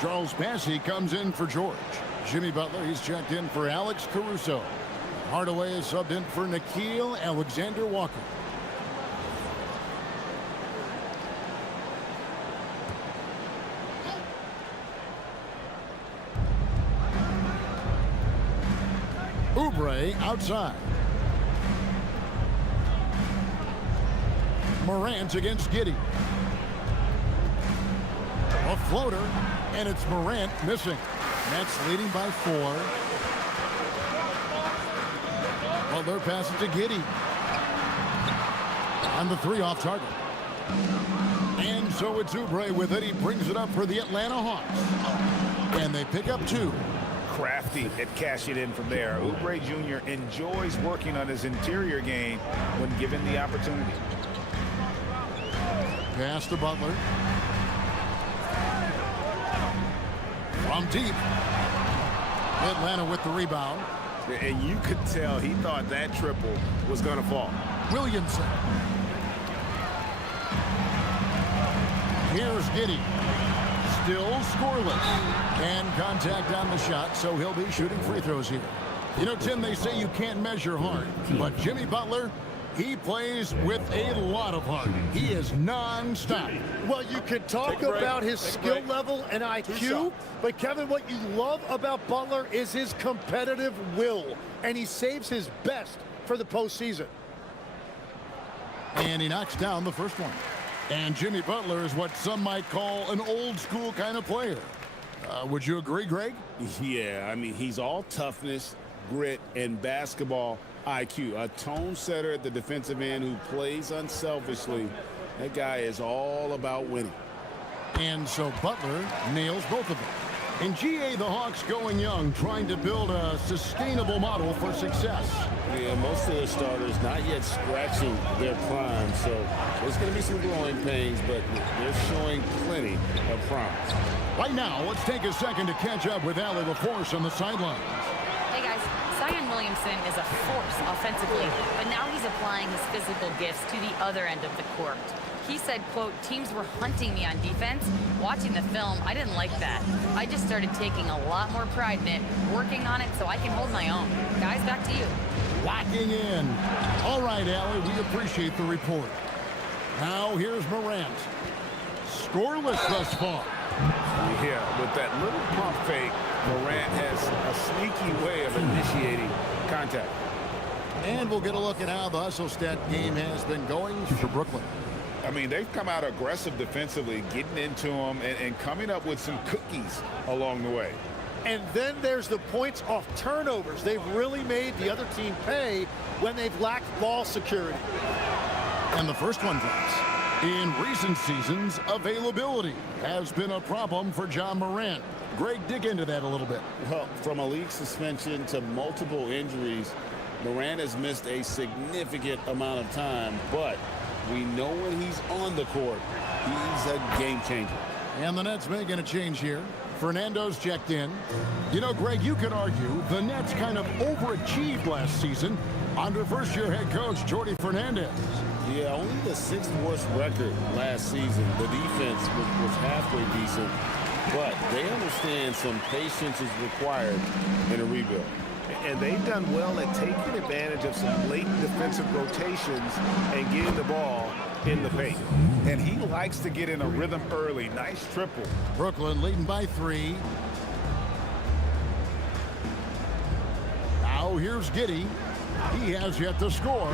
Charles Passy comes in for George. Jimmy Butler, he's checked in for Alex Caruso. Hardaway is subbed in for Nickeil Alexander-Walker. Oubre outside. Morant against Giddey. A floater, and it's Morant missing. Nets leading by 4. Butler passes to Giddey. On the 3 off target. And so it's Oubre with it. He brings it up for the Atlanta Hawks. And they pick up 2. Crafty at cash it in from there. Oubre Jr. enjoys working on his interior game when given the opportunity. Pass to Butler. From deep. Atlanta with the rebound. And you could tell he thought that triple was going to fall. Williamson. Here's Giddey. Still scoreless. And contact on the shot, so he'll be shooting free throws here. You know, Tim, they say you can't measure heart, but Jimmy Butler, he plays with a lot of heart. He is non-stop. Well, you could talk about his skill level and IQ, but Kevin, what you love about Butler is his competitive will, and he saves his best for the postseason. And he knocks down the first one. And Jimmy Butler is what some might call an old-school kind of player. Would you agree, Greg? Yeah, I mean, he's all toughness, grit, and basketball IQ. A tone setter at the defensive end who plays unselfishly. That guy is all about winning. And so Butler nails both of them. And GA, the Hawks going young, trying to build a sustainable model for success. Yeah, most of the starters not yet scratching their prime, so there's going to be some growing pains, but they're showing plenty of promise. Right now, let's take a second to catch up with Allie LaForce on the sidelines. Hey guys, Zion Williamson is a force offensively, but now he's applying his physical gifts to the other end of the court. He said, quote, teams were hunting me on defense. Watching the film, I didn't like that. I just started taking a lot more pride in it, working on it so I can hold my own. Guys, back to you. Locking in. All right, Allie, we appreciate the report. Now here's Morant. Scoreless thus far. Yeah, with that little pump fake, Morant has a sneaky way of initiating contact. And we'll get a look at how the hustle stat game has been going for Brooklyn. I mean, they've come out aggressive defensively, getting into them and coming up with some cookies along the way. And then there's the points off turnovers. They've really made the other team pay when they've lacked ball security. And the first one drops. In recent seasons, availability has been a problem for John Morant. Greg, dig into that a little bit. Well, from a league suspension to multiple injuries, Morant has missed a significant amount of time, but we know when he's on the court, he's a game changer. And the Nets making a change here. Fernando's checked in. You know, Greg, you could argue the Nets kind of overachieved last season under first-year head coach Jordi Fernandez. Yeah, only the 6th worst record last season. The defense was halfway decent, but they understand some patience is required in a rebuild. And they've done well at taking advantage of some late defensive rotations and getting the ball in the paint. And he likes to get in a rhythm early. Nice triple. Brooklyn leading by 3. Now here's Giddey. He has yet to score.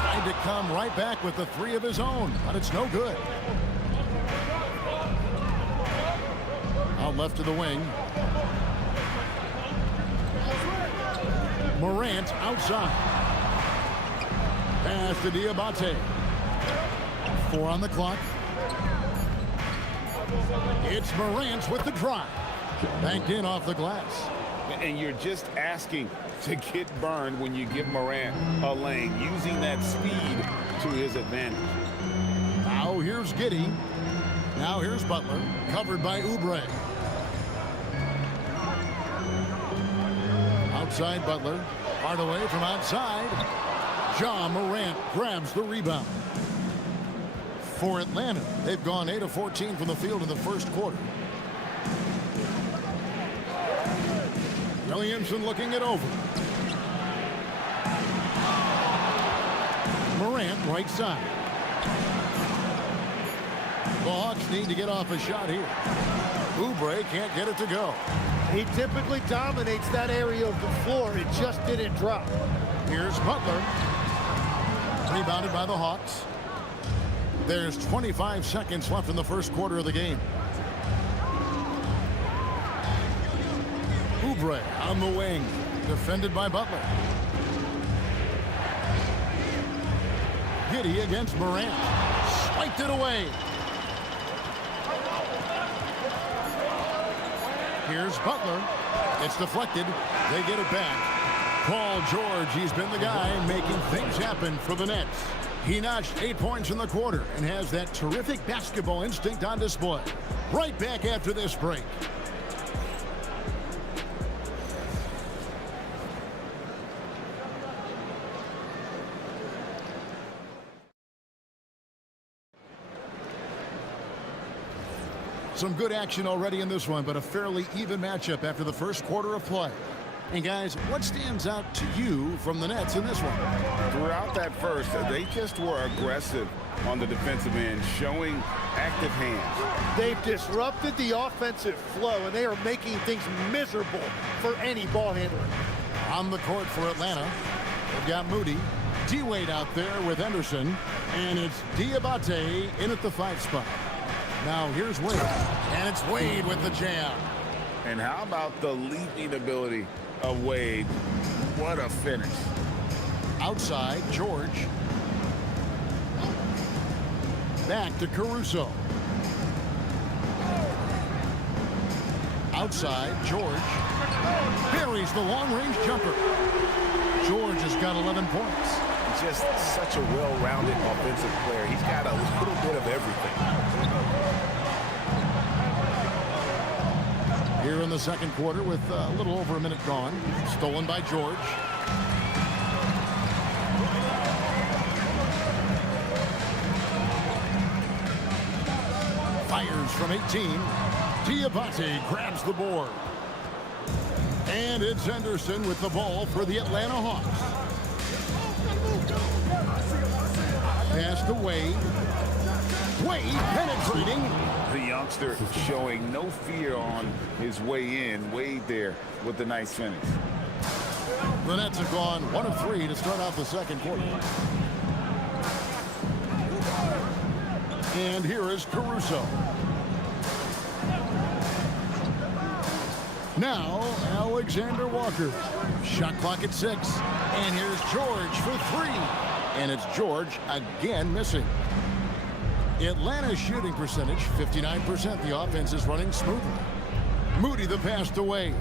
Tried to come right back with the 3 of his own, but it's no good. Out left to the wing. Morant outside. Pass to Diabate. 4 on the clock. It's Morant with the drive. Banked in off the glass. And you're just asking to get burned when you give Morant a lane, using that speed to his advantage. Now here's Giddey. Now here's Butler, covered by Oubre. Outside Butler, Hardaway from outside. John Morant grabs the rebound. For Atlanta, they've gone 8 of 14 from the field in the first quarter. Williamson looking it over. Morant right side. The Hawks need to get off a shot here. Oubre can't get it to go. He typically dominates that area of the floor. It just didn't drop. Here's Butler. Rebounded by the Hawks. There's 25 seconds left in the first quarter of the game. Oubre on the wing. Defended by Butler. Giddey against Morant. Swiped it away. Here's Butler. It's deflected. They get it back. Paul George, he's been the guy making things happen for the Nets. He notched 8 points in the quarter and has that terrific basketball instinct on display. Right back after this break. Some good action already in this one, but a fairly even matchup after the first quarter of play. And guys, what stands out to you from the Nets in this one? Throughout that first, they just were aggressive on the defensive end, showing active hands. They've disrupted the offensive flow, and they are making things miserable for any ball handler. On the court for Atlanta, they've got Moody, D-Wade out there with Henderson, and it's Diabate in at the 5 spot. Now here's Wade, and it's Wade with the jam. And how about the leaping ability of Wade? What a finish. Outside, George. Back to Caruso. Outside, George. Buries the long-range jumper. George has got 11 points. Just such a well-rounded offensive player. He's got a little bit of everything. Here in the second quarter with a little over a minute gone. Stolen by George. Fires from 18. Diabate grabs the board. And it's Henderson with the ball for the Atlanta Hawks. Pass to Wade. Wade penetrating. The youngster showing no fear on his way in. Wade there with the nice finish. The Nets have gone 1 of 3 to start out the second quarter. And here is Caruso. Now, Alexander Walker. Shot clock at 6. And here's George for 3. And it's George again missing. Atlanta's shooting percentage, 59%. The offense is running smoothly. Moody the pass to Wade.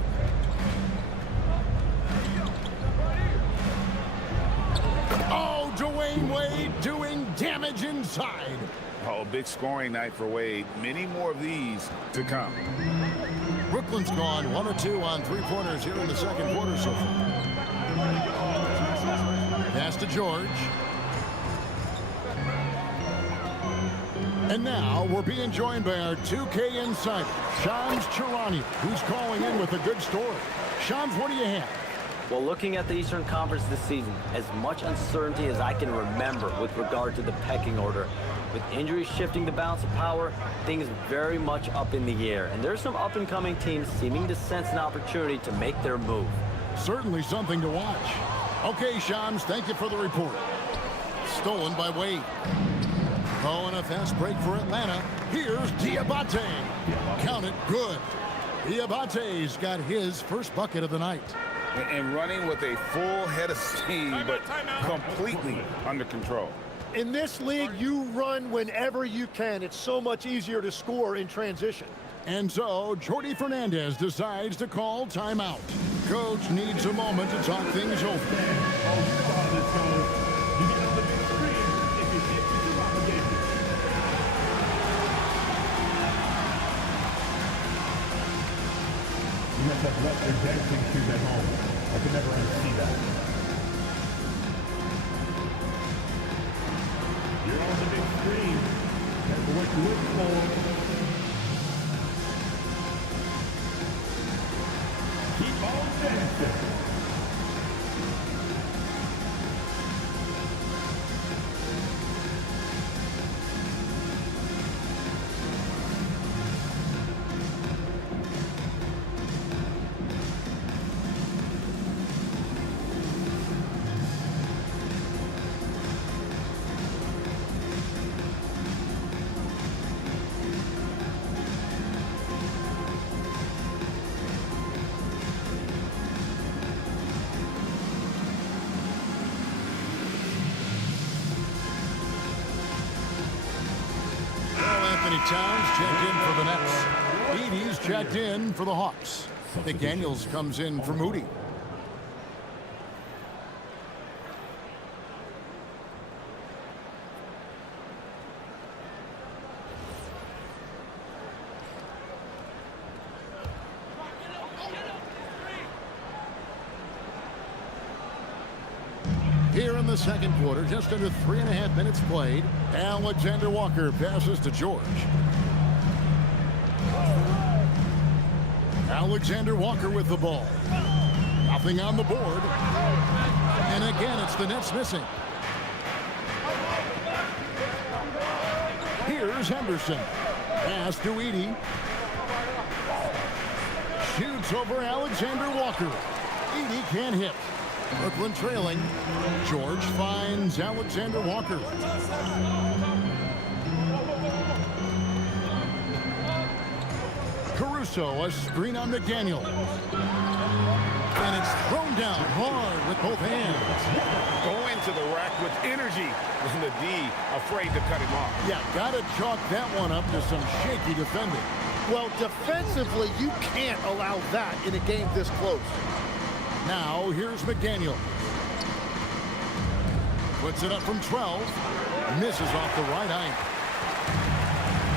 Oh, Dwayne Wade doing damage inside. Oh, big scoring night for Wade. Many more of these to come. Brooklyn's gone 1 or 2 on 3-pointers here in the second quarter so far. Pass to George. And now we're being joined by our 2K insider, Shams Charania, who's calling in with a good story. Shams, what do you have? Well, looking at the Eastern Conference this season, as much uncertainty as I can remember with regard to the pecking order. With injuries shifting the balance of power, things very much up in the air. And there's some up-and-coming teams seeming to sense an opportunity to make their move. Certainly something to watch. Okay, Shams, thank you for the report. Stolen by Wade. Oh, and a fast break for Atlanta. Here's Diabate. Count it good. Diabate's got his first bucket of the night. And running with a full head of steam, but completely under control. In this league, you run whenever you can. It's so much easier to score in transition. And so, Jordi Fernandez decides to call timeout. Coach needs a moment to talk things over. You must have left your dancing shoes at home. I could never unsee that. You're on the big screen. Careful what you look for. Keep on dancing. Towns checked in for the Nets. Edie's checked in for the Hawks. McDaniels comes in for Moody. Here in the second quarter, just under 3.5 minutes played, Alexander Walker passes to George. Alexander Walker with the ball. Nothing on the board. And again, it's the Nets missing. Here's Henderson. Pass to Edie. Shoots over Alexander Walker. Edie can't hit. Brooklyn trailing. George finds Alexander Walker. Caruso, a screen on McDaniel. And it's thrown down hard with both hands. Go into the rack with energy. And the D afraid to cut him off. Yeah, gotta chalk that one up to some shaky defending. Well, defensively, you can't allow that in a game this close. Now, here's McDaniel. Puts it up from 12. Misses off the right eye.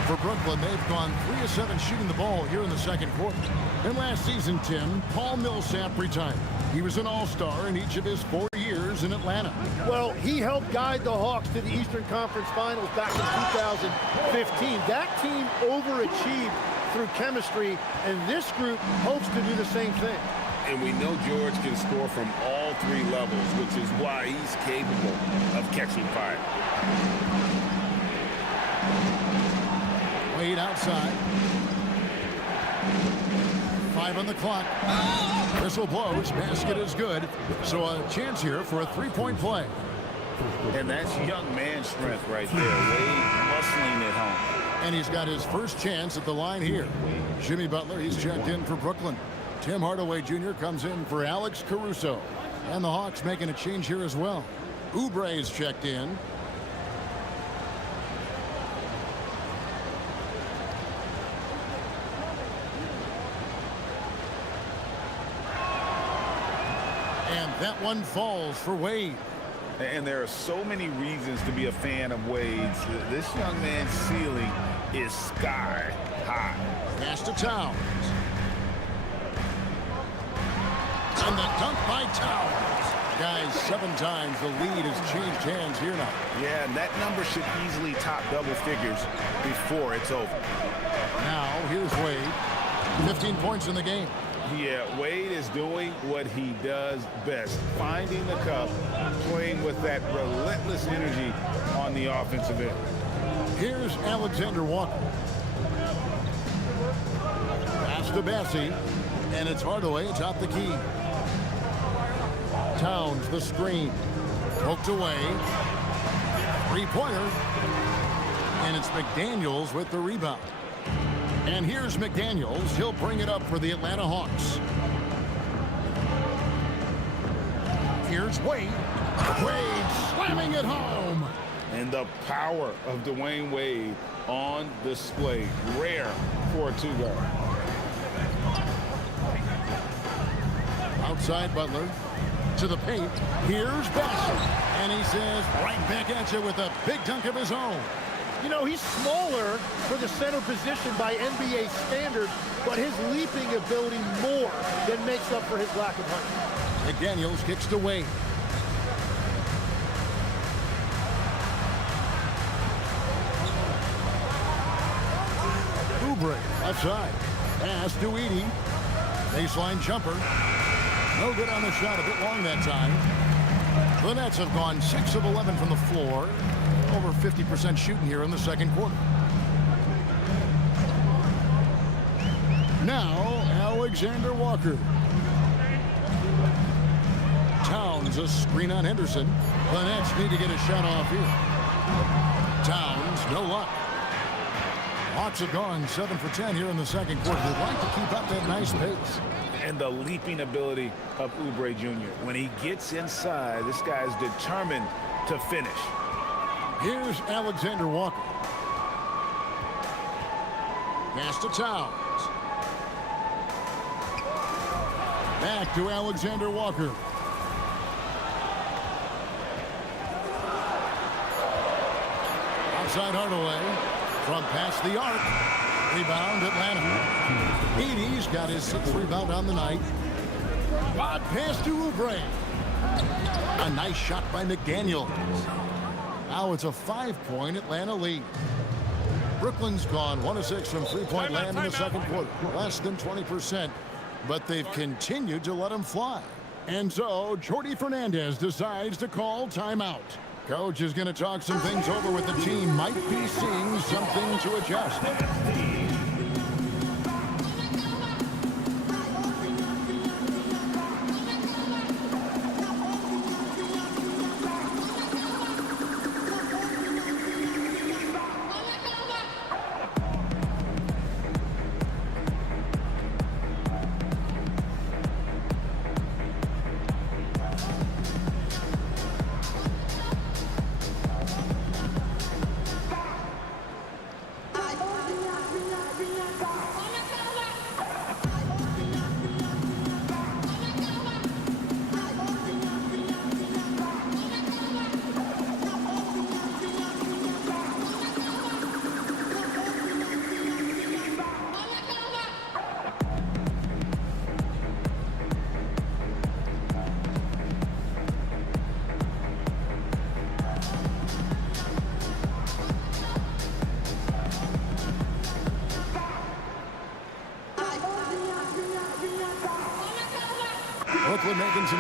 For Brooklyn, they've gone 3 of 7 shooting the ball here in the second quarter. And last season, Tim, Paul Millsap retired. He was an all-star in each of his 4 years in Atlanta. Well, he helped guide the Hawks to the Eastern Conference Finals back in 2015. That team overachieved through chemistry, and this group hopes to do the same thing. And we know George can score from all 3 levels, which is why he's capable of catching fire. Wade outside. 5 on the clock. Whistle blows. Basket is good. So a chance here for a 3-point play. And that's young man strength right there. Wade muscling it home. And he's got his first chance at the line here. Jimmy Butler, he's checked in for Brooklyn. Tim Hardaway Jr. comes in for Alex Caruso. And the Hawks making a change here as well. Oubre is checked in. And that one falls for Wade. And there are so many reasons to be a fan of Wade's. This young man's ceiling is sky high. Pass to Towns. And the dunk by Towns. Guys, 7 times the lead has changed hands here now. Yeah, and that number should easily top double figures before it's over. Now, here's Wade. 15 points in the game. Yeah, Wade is doing what he does best. Finding the cup, playing with that relentless energy on the offensive end. Here's Alexander Walker. Pass to Bassie. And it's Hardaway atop the key. Towns, the screen. Poked away. 3-pointer. And it's McDaniels with the rebound. And here's McDaniels. He'll bring it up for the Atlanta Hawks. Here's Wade. Wade slamming it home. And the power of Dwayne Wade on display. Rare for a 2-guard. Outside Butler. To the paint. Here's Bassie. And he says, right back at you with a big dunk of his own. You know, he's smaller for the center position by NBA standards, but his leaping ability more than makes up for his lack of height. McDaniels kicks to Wade. Oubre, left side. Pass to Edey. Baseline jumper. No good on the shot, a bit long that time. The Nets have gone 6 of 11 from the floor. Over 50% shooting here in the second quarter. Now, Alexander Walker. Towns, a screen on Henderson. The Nets need to get a shot off here. Towns, no luck. Hawks have gone 7 for 10 here in the second quarter. They'd like to keep up that nice pace. And the leaping ability of Oubre Jr. When he gets inside, this guy's determined to finish. Here's Alexander Walker. Pass to Towns. Back to Alexander Walker. Outside Hardaway. From past the arc. Rebound Atlanta. Edey's got his 6th rebound on the night. Odd pass to Oubre. A nice shot by McDaniels. Now it's a 5-point Atlanta lead. Brooklyn's gone 1 of 6 from 3-point land in the second quarter. Less than 20%, but they've continued to let them fly. And so Jordi Fernandez decides to call timeout. Coach is going to talk some things over with the team. Might be seeing something to adjust.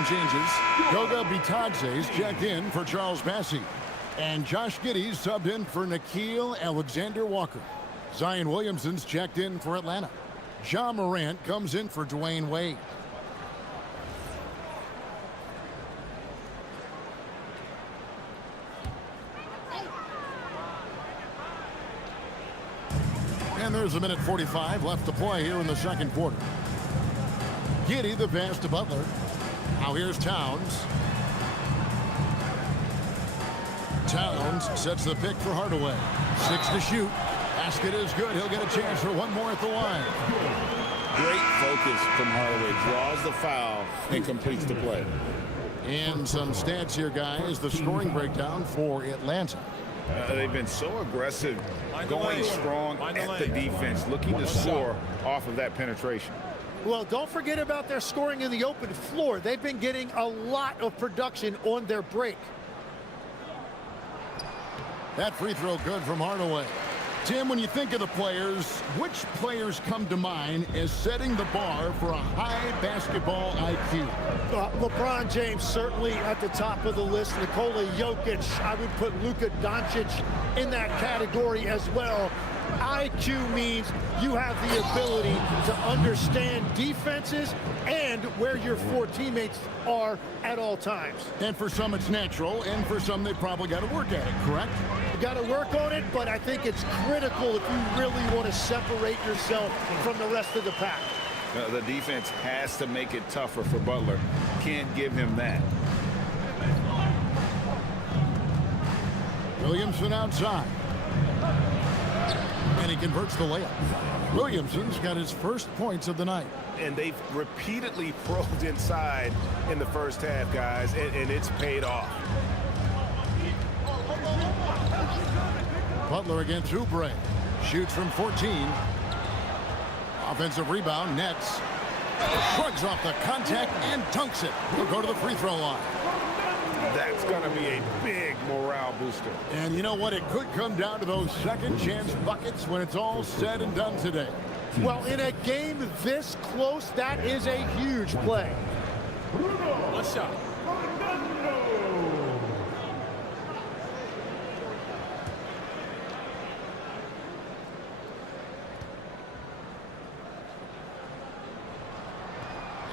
Some changes. Goga Bitadze's checked in for Charles Bassey. And Josh Giddey's subbed in for Nikhil Alexander-Walker. Zion Williamson's checked in for Atlanta. John Morant comes in for Dwayne Wade. And there's a minute 45 left to play here in the second quarter. Giddey the pass to Butler. Now here's Towns. Towns sets the pick for Hardaway. 6 to shoot. Basket is good. He'll get a chance for one more at the line. Great focus from Hardaway. Draws the foul and completes the play. And some stats here, guys. The scoring breakdown for Atlanta. They've been so aggressive, going strong at the defense, looking to score off of that penetration. Well, don't forget about their scoring in the open floor. They've been getting a lot of production on their break. That free throw good from Hardaway. Tim, when you think of the players, which players come to mind as setting the bar for a high basketball IQ? LeBron James certainly at the top of the list. Nikola Jokic, I would put Luka Doncic in that category as well. IQ means you have the ability to understand defenses and where your four teammates are at all times. And for some it's natural, and for some they probably got to work at it, correct? You got to work on it, but I think it's critical if you really want to separate yourself from the rest of the pack. The defense has to make it tougher for Butler. Can't give him that. Williamson outside. And he converts the layup. Williamson's got his first points of the night. And they've repeatedly probed inside in the first half, guys, and it's paid off. Butler against Oubre. Shoots from 14. Offensive rebound, Nets. Shrugs off the contact and dunks it. He'll go to the free throw line. That's going to be a big morale booster. And you know what? It could come down to those second chance buckets when it's all said and done today. Well, in a game this close, that is a huge play. One shot.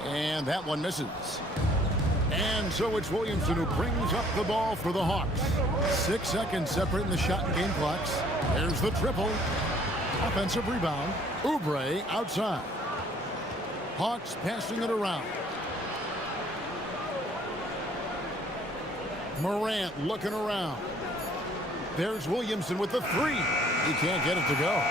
And that one misses. And so it's Williamson who brings up the ball for the Hawks. 6 seconds separating the shot and game clocks. There's the triple. Offensive rebound. Oubre outside. Hawks passing it around. Morant looking around. There's Williamson with the three. He can't get it to go.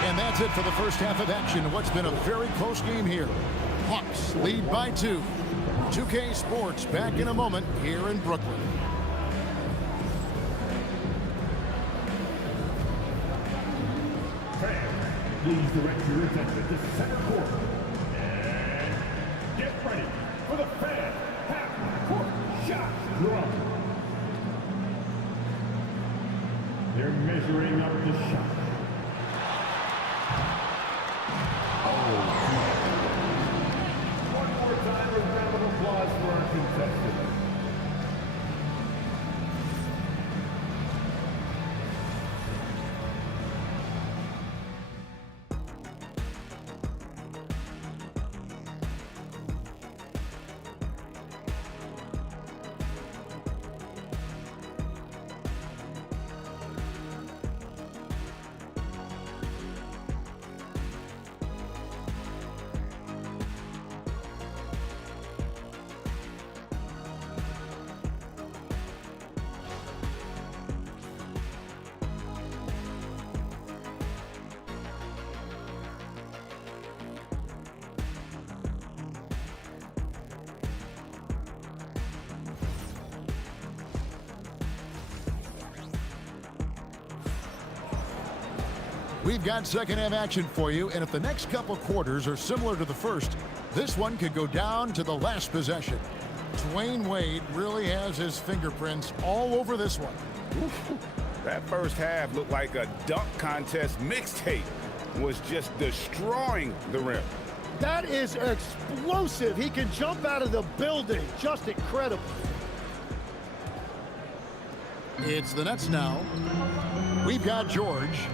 And that's it for the first half of action in what's been a very close game here. Hawks lead by 2. 2K Sports back in a moment here in Brooklyn. Fans, please direct your attention to the second quarter. And get ready for the fan half-court shot drum. They're measuring up the shot. One more time, a round of applause for our contestants. We've got second half action for you, and if the next couple quarters are similar to the first, this one could go down to the last possession. Dwayne Wade really has his fingerprints all over this one. That first half looked like a dunk contest mixtape. Was just destroying the rim. That is explosive. He can jump out of the building. Just incredible. It's the Nets now. We've got George.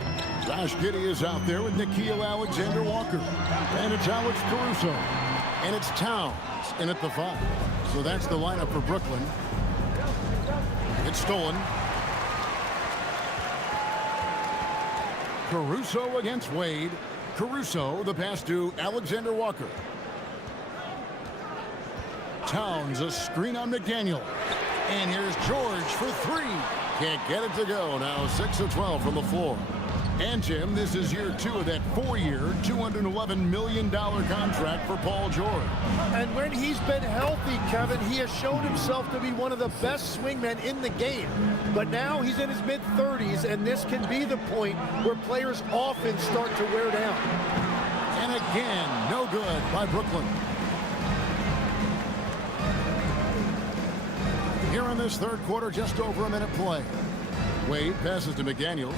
Josh Giddey is out there with Nickeil Alexander-Walker. And it's Alex Caruso. And it's Towns in at the 5. So that's the lineup for Brooklyn. It's stolen. Caruso against Wade. Caruso, the pass to Alexander-Walker. Towns, a screen on McDaniel. And here's George for 3. Can't get it to go. Now 6 of 12 from the floor. And, Jim, this is year 2 of that 4-year, $211 million contract for Paul George. And when he's been healthy, Kevin, he has shown himself to be one of the best swingmen in the game. But now he's in his mid-30s, and this can be the point where players often start to wear down. And again, no good by Brooklyn. Here in this third quarter, just over a minute play. Wade passes to McDaniels.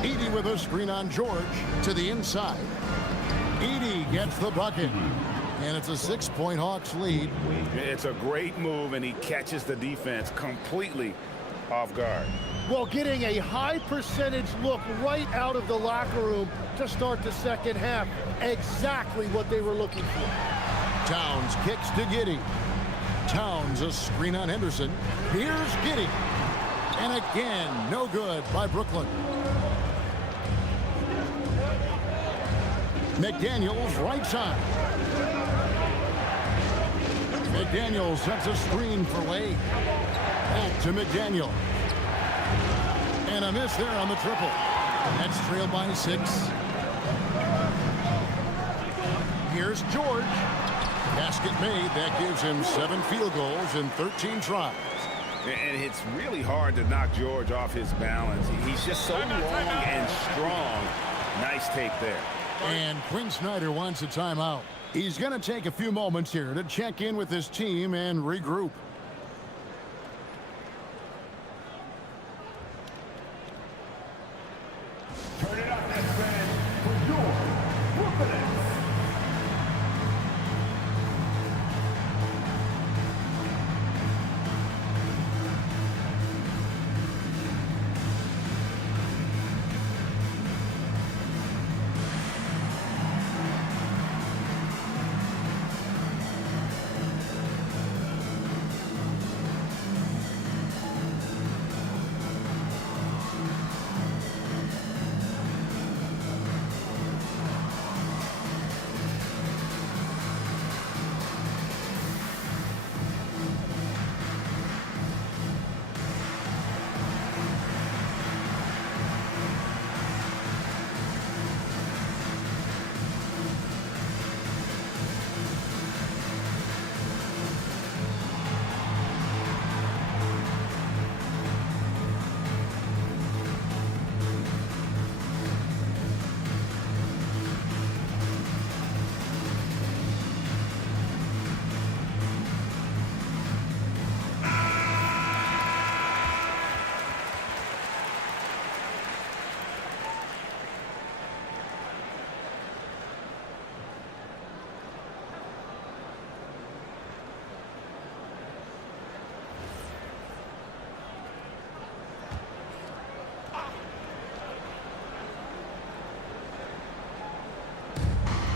Edey with a screen on George to the inside. Edey gets the bucket. And it's a 6-point Hawks lead. It's a great move, and he catches the defense completely off guard. Well, getting a high percentage look right out of the locker room to start the second half. Exactly what they were looking for. Towns kicks to Giddey. Towns, a screen on Henderson. Here's Giddey. And again, no good by Brooklyn. McDaniels right side. McDaniels sets a screen for Wade. Back to McDaniel. And a miss there on the triple. That's trailed by 6. Here's George. Basket made. That gives him 7 field goals in 13 tries. And it's really hard to knock George off his balance. He's just so long and strong. Nice take there. And Quinn Snyder wants a timeout. He's going to take a few moments here to check in with his team and regroup. Turn it up, Nets fans, for your Brooklyn Nets.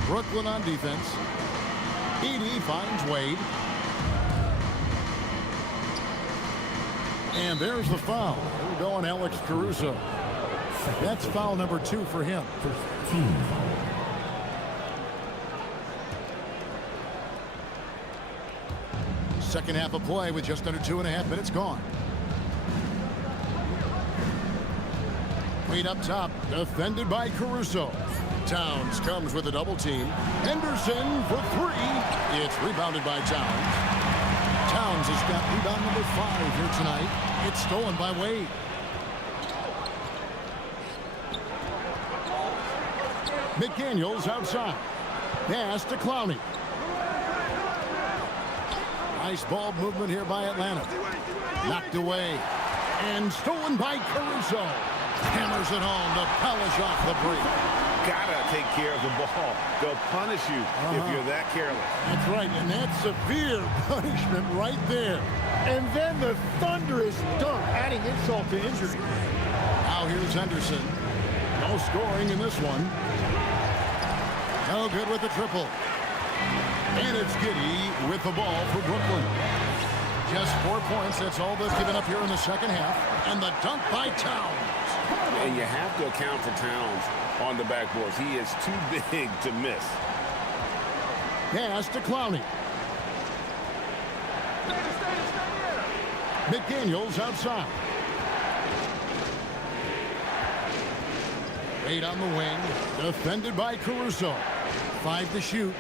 Brooklyn on defense. Edey finds Wade. And there's the foul. We're going Alex Caruso. That's foul number 2 for him. Second half of play with just under 2.5 minutes gone. Wade up top, defended by Caruso. Towns comes with a double team. Henderson for 3. It's rebounded by Towns. Towns has got rebound number 5 here tonight. It's stolen by Wade. McDaniels outside. Pass to Clowney. Nice ball movement here by Atlanta. Knocked away. And stolen by Caruso. Hammers it home to polish off the break. gotta take care of the ball. They'll punish you if you're that careless. That's right, and that's severe punishment right there. And then the thunderous dunk, adding insult to injury. Now here's Henderson. No scoring in this one. No good with the triple. And it's Giddey with the ball for Brooklyn. Just 4 points. That's all they've given up here in the second half. And the dunk by Towns. And you have to account for Towns on the backboards. He is too big to miss. Pass to Clowney. McDaniels outside. Wade on the wing. Defended by Caruso. 5 to shoot.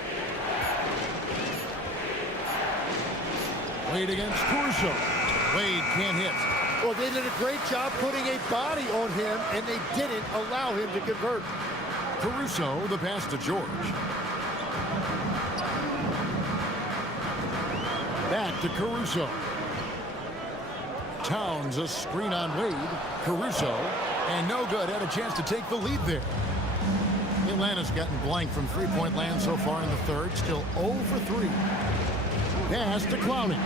Wade against Caruso. Wade can't hit. Well, they did a great job putting a body on him, and they didn't allow him to convert. Caruso, the pass to George. Back to Caruso. Towns, a screen on Wade. Caruso, and no good. Had a chance to take the lead there. Atlanta's gotten blank from three-point land so far in the third. Still 0 for 3. Pass to Clowney.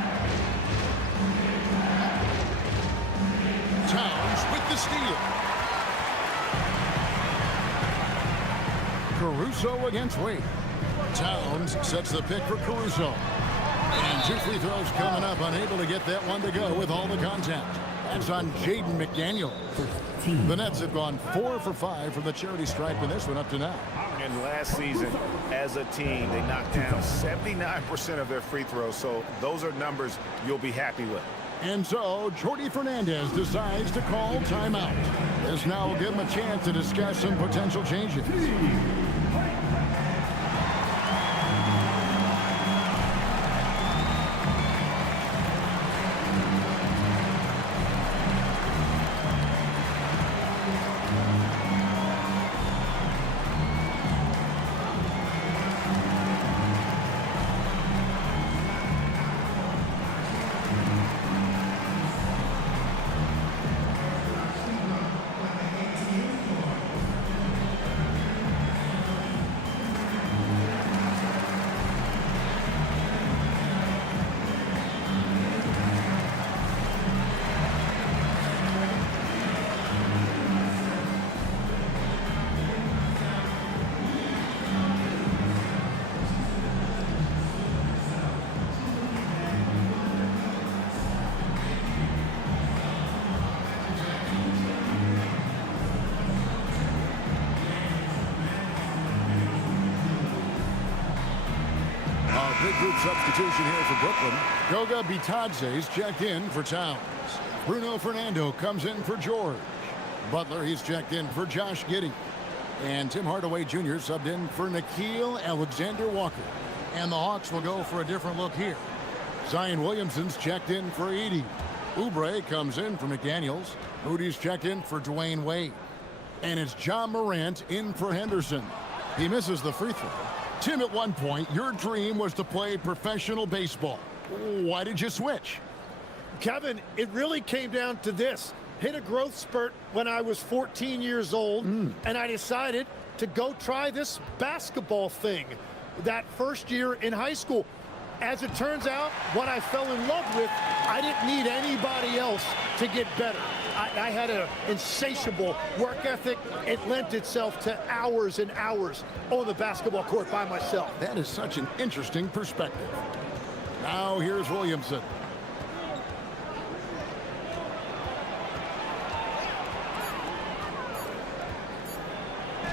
Towns with the steal. Caruso against Wade. Towns sets the pick for Caruso. And 2 free throws coming up. Unable to get that one to go with all the contact. That's on Jaden McDaniel. The Nets have gone 4 for 5 from the charity stripe in this one up to now. And last season, as a team, they knocked down 79% of their free throws. So those are numbers you'll be happy with. And so, Jordi Fernandez decides to call timeout. This now will give him a chance to discuss some potential changes. Big group substitution here for Brooklyn. Goga Bitadze's checked in for Towns. Bruno Fernando comes in for George. Butler, he's checked in for Josh Giddey. And Tim Hardaway Jr. subbed in for Nickeil Alexander-Walker. And the Hawks will go for a different look here. Zion Williamson's checked in for Edey. Oubre comes in for McDaniels. Moody's checked in for Dwayne Wade. And it's John Morant in for Henderson. He misses the free throw. Tim, at one point, your dream was to play professional baseball. Why did you switch? Kevin, it really came down to this. Hit a growth spurt when I was 14 years old, and I decided to go try this basketball thing that first year in high school. As it turns out, what I fell in love with, I didn't need anybody else to get better. I had an insatiable work ethic. It lent itself to hours and hours on the basketball court by myself. That is such an interesting perspective. Now here's Williamson.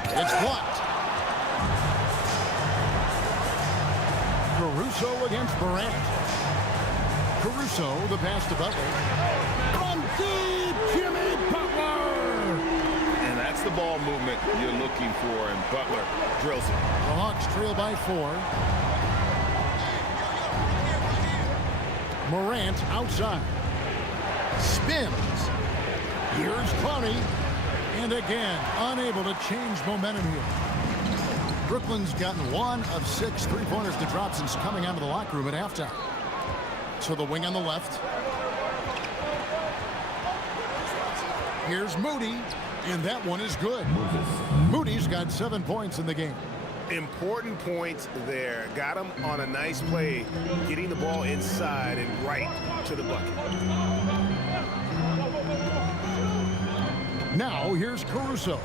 It's blocked. Caruso against Morant. Caruso, the pass to Butler. From deep, Jimmy Butler! And that's the ball movement you're looking for, and Butler drills it. The Hawks trail by 4. Morant outside. Spins. Here's Clowney. And again, unable to change momentum here. Brooklyn's gotten 1 of 6 three-pointers to drop since coming out of the locker room at halftime. To the wing on the left. Here's Moody. And that one is good. Moody's got 7 points in the game. Important points there. Got him on a nice play, getting the ball inside and right to the bucket. Now here's Caruso.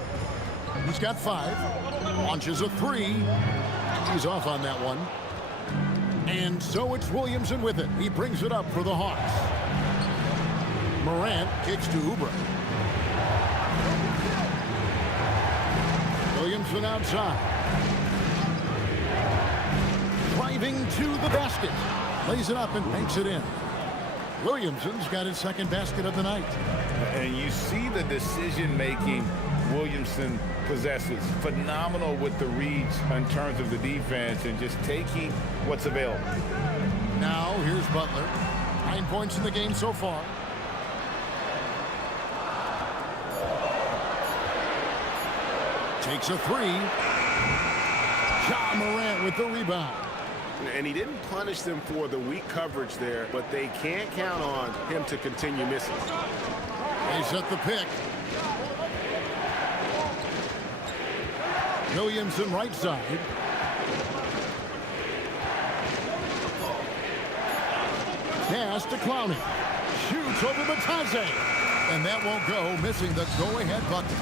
He's got 5. Launches a 3. He's off on that one. And so it's Williamson with it. He brings it up for the Hawks. Morant kicks to Oubre. Williamson outside. Driving to the basket. Lays it up and banks it in. Williamson's got his second basket of the night. And you see the decision-making Williamson possesses. Phenomenal with the reads in terms of the defense and just taking what's available. Now here's Butler. 9 points in the game so far. Takes a 3. Ja Morant with the rebound. And he didn't punish them for the weak coverage there, but they can't count on him to continue missing. They set the pick. Williamson right side. Pass to Clowney. Shoots over Batase. And that won't go, missing the go-ahead bucket.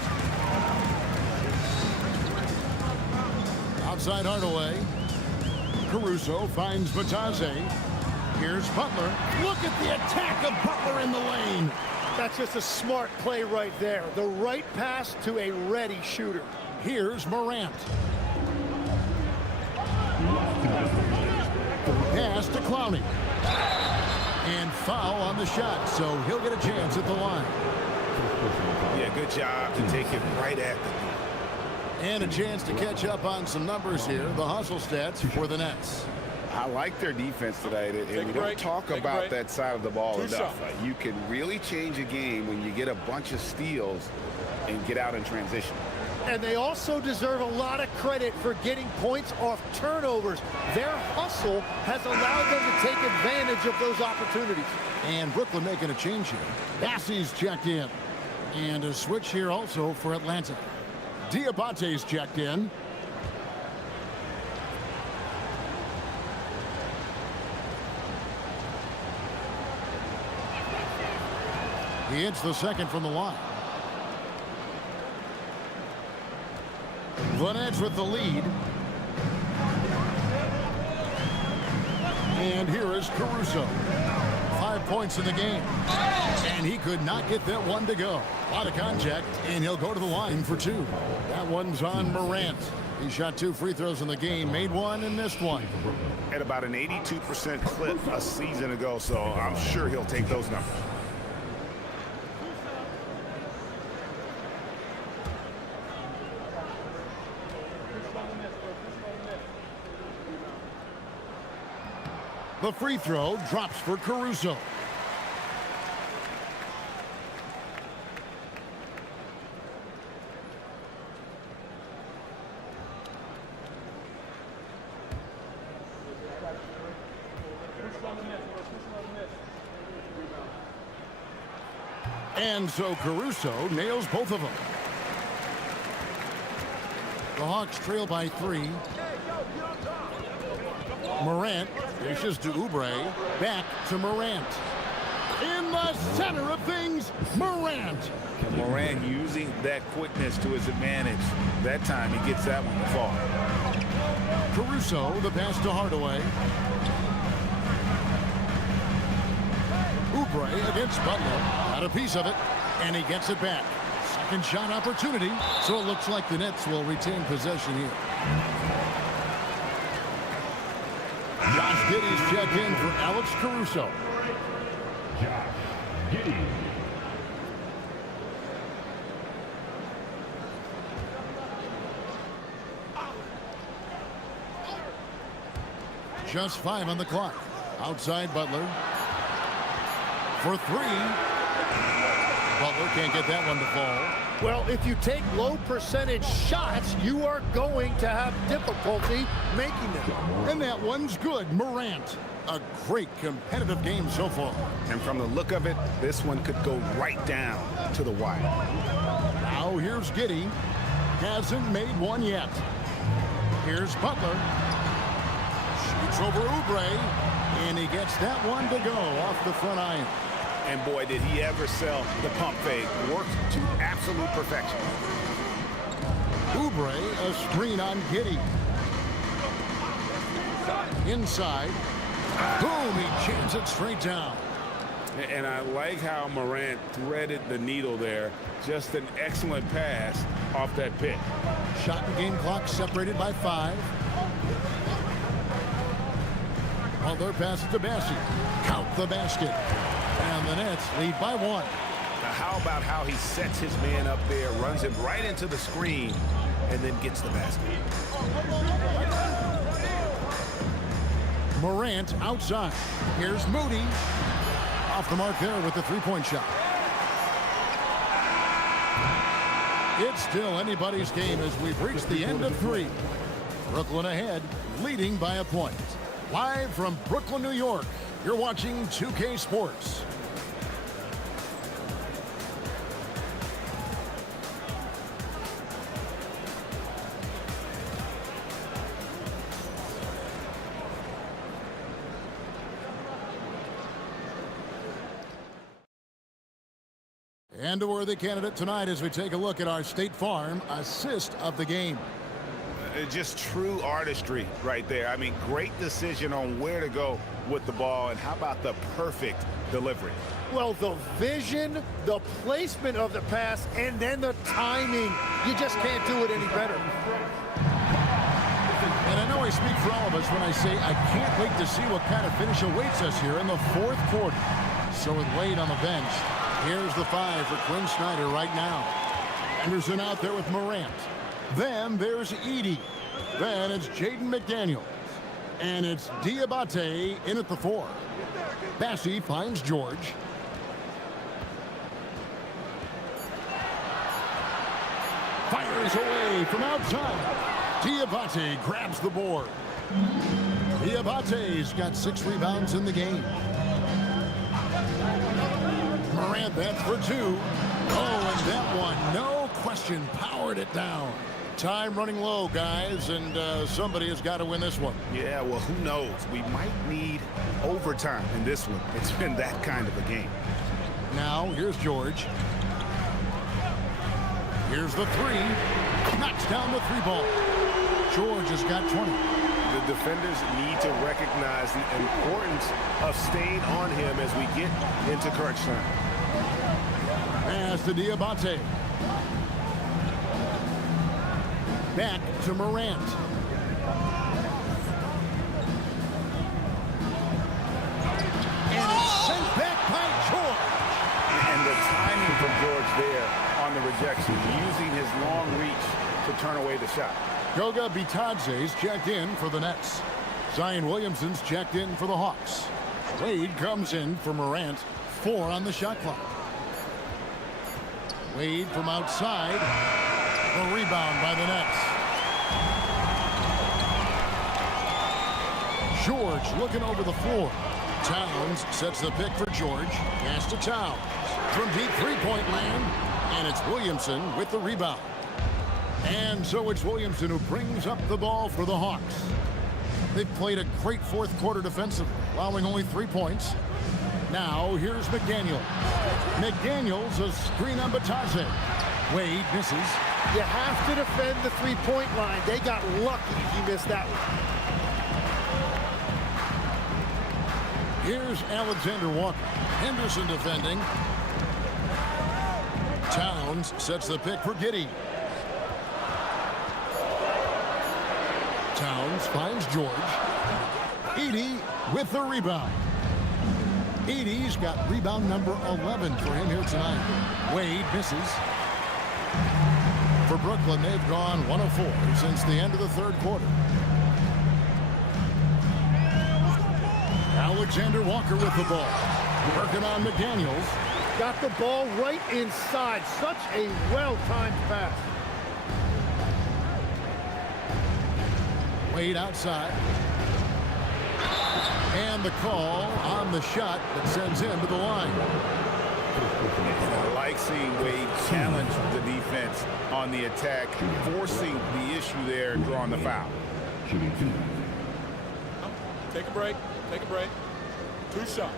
Outside Hardaway. Caruso finds Batase. Here's Butler. Look at the attack of Butler in the lane. That's just a smart play right there. The right pass to a ready shooter. Here's Morant. Pass to Clowney. And foul on the shot, so he'll get a chance at the line. Yeah, good job to take it right at the knee. And a chance to catch up on some numbers here. The hustle stats for the Nets. I like their defense today, and we don't talk about that side of the ball enough. You can really change a game when you get a bunch of steals and get out in transition. And they also deserve a lot of credit for getting points off turnovers. Their hustle has allowed them to take advantage of those opportunities. And Brooklyn making a change here. Bassey's checked in. And a switch here also for Atlanta. Diabate's checked in. He hits the second from the line. The Nets with the lead. And here is Caruso. 5 points in the game. And he could not get that one to go. A lot of contact, and he'll go to the line for 2. That one's on Morant. He shot 2 free throws in the game, made one and missed one. At about an 82% clip a season ago, so I'm sure he'll take those numbers. The free throw drops for Caruso. And so Caruso nails both of them. The Hawks trail by 3. Morant dishes to Oubre. Back to Morant. In the center of things, Morant. Morant using that quickness to his advantage. That time he gets that one to fall. Caruso, the pass to Hardaway. Oubre against Butler. Got a piece of it, and he gets it back. Second shot opportunity, so it looks like the Nets will retain possession here. Josh Giddey's checked in for Alex Caruso. Josh Giddey. Just 5 on the clock. Outside Butler. For 3. Butler can't get that one to fall. Well, if you take low percentage shots, you are going to have difficulty making them. And that one's good. Morant. A great competitive game so far. And from the look of it, this one could go right down to the wire. Now Now here's Giddey. Hasn't made one yet. Here's Butler. Shoots over Oubre. And he gets that one to go off the front iron. And boy, did he ever sell the pump fake. Worked to absolute perfection. Oubre, a screen on Giddey. Inside. Boom, he jams it straight down. And I like how Morant threaded the needle there. Just an excellent pass off that pick. Shot and game clock separated by 5. Butler passes to Bassi. Count the basket. And the Nets lead by 1. Now how about how he sets his man up there, runs him right into the screen, and then gets the basket. Morant outside. Here's Moody. Off the mark there with the three-point shot. It's still anybody's game as we've reached the end of 3. Brooklyn ahead, leading by a point. Live from Brooklyn, New York, you're watching 2K Sports. And a worthy candidate tonight as we take a look at our State Farm assist of the game. Just true artistry right there. I mean, great decision on where to go with the ball, and how about the perfect delivery? Well, the vision, the placement of the pass, and then the timing. You just can't do it any better. And I know I speak for all of us when I say I can't wait to see what kind of finish awaits us here in the 4th quarter. So with Wade on the bench, here's the 5 for Quinn Snyder right now. Anderson out there with Morant. Then there's Edey. Then it's Jaden McDaniels. And it's Diabate in at the 4. Bassi finds George. Fires away from outside. Diabate grabs the board. Diabate's got 6 rebounds in the game. Morant, that's for 2. Oh, and that one, no question, powered it down. Time running low, guys, and somebody has got to win this one. Yeah, well, who knows? We might need overtime in this one. It's been that kind of a game. Now, here's George. Here's the 3. Knocks down the 3 ball. George has got 20. The defenders need to recognize the importance of staying on him as we get into crunch time. Pass to Diabate. Back to Morant. And it's sent back by George. And the timing from George there on the rejection, using his long reach to turn away the shot. Goga Bitadze's checked in for the Nets. Zion Williamson's checked in for the Hawks. Wade comes in for Morant. 4 on the shot clock. Wade from outside. The rebound by the Nets. George looking over the floor. Towns sets the pick for George. Pass to Towns. From deep three-point land. And it's Williamson with the rebound. And so it's Williamson who brings up the ball for the Hawks. They've played a great 4th quarter defensively, allowing only 3 points. Now here's McDaniels. McDaniels, a screen on Bitadze. Wade misses. You have to defend the 3-point line. They got lucky he missed that one. Here's Alexander Walker. Henderson defending. Towns sets the pick for Giddey. Towns finds George. Edey with the rebound. Edey's got rebound number 11 for him here tonight. Wade misses. For Brooklyn, they've gone 1 of 4 since the end of the 3rd quarter. Alexander Walker with the ball. Working on McDaniels. Got the ball right inside. Such a well-timed pass. Wade outside. And the call on the shot that sends him to the line. I like seeing Wade challenge the defense on the attack, forcing the issue there and drawing the foul. Shooting 2. Take a break. Take a break. 2 shots.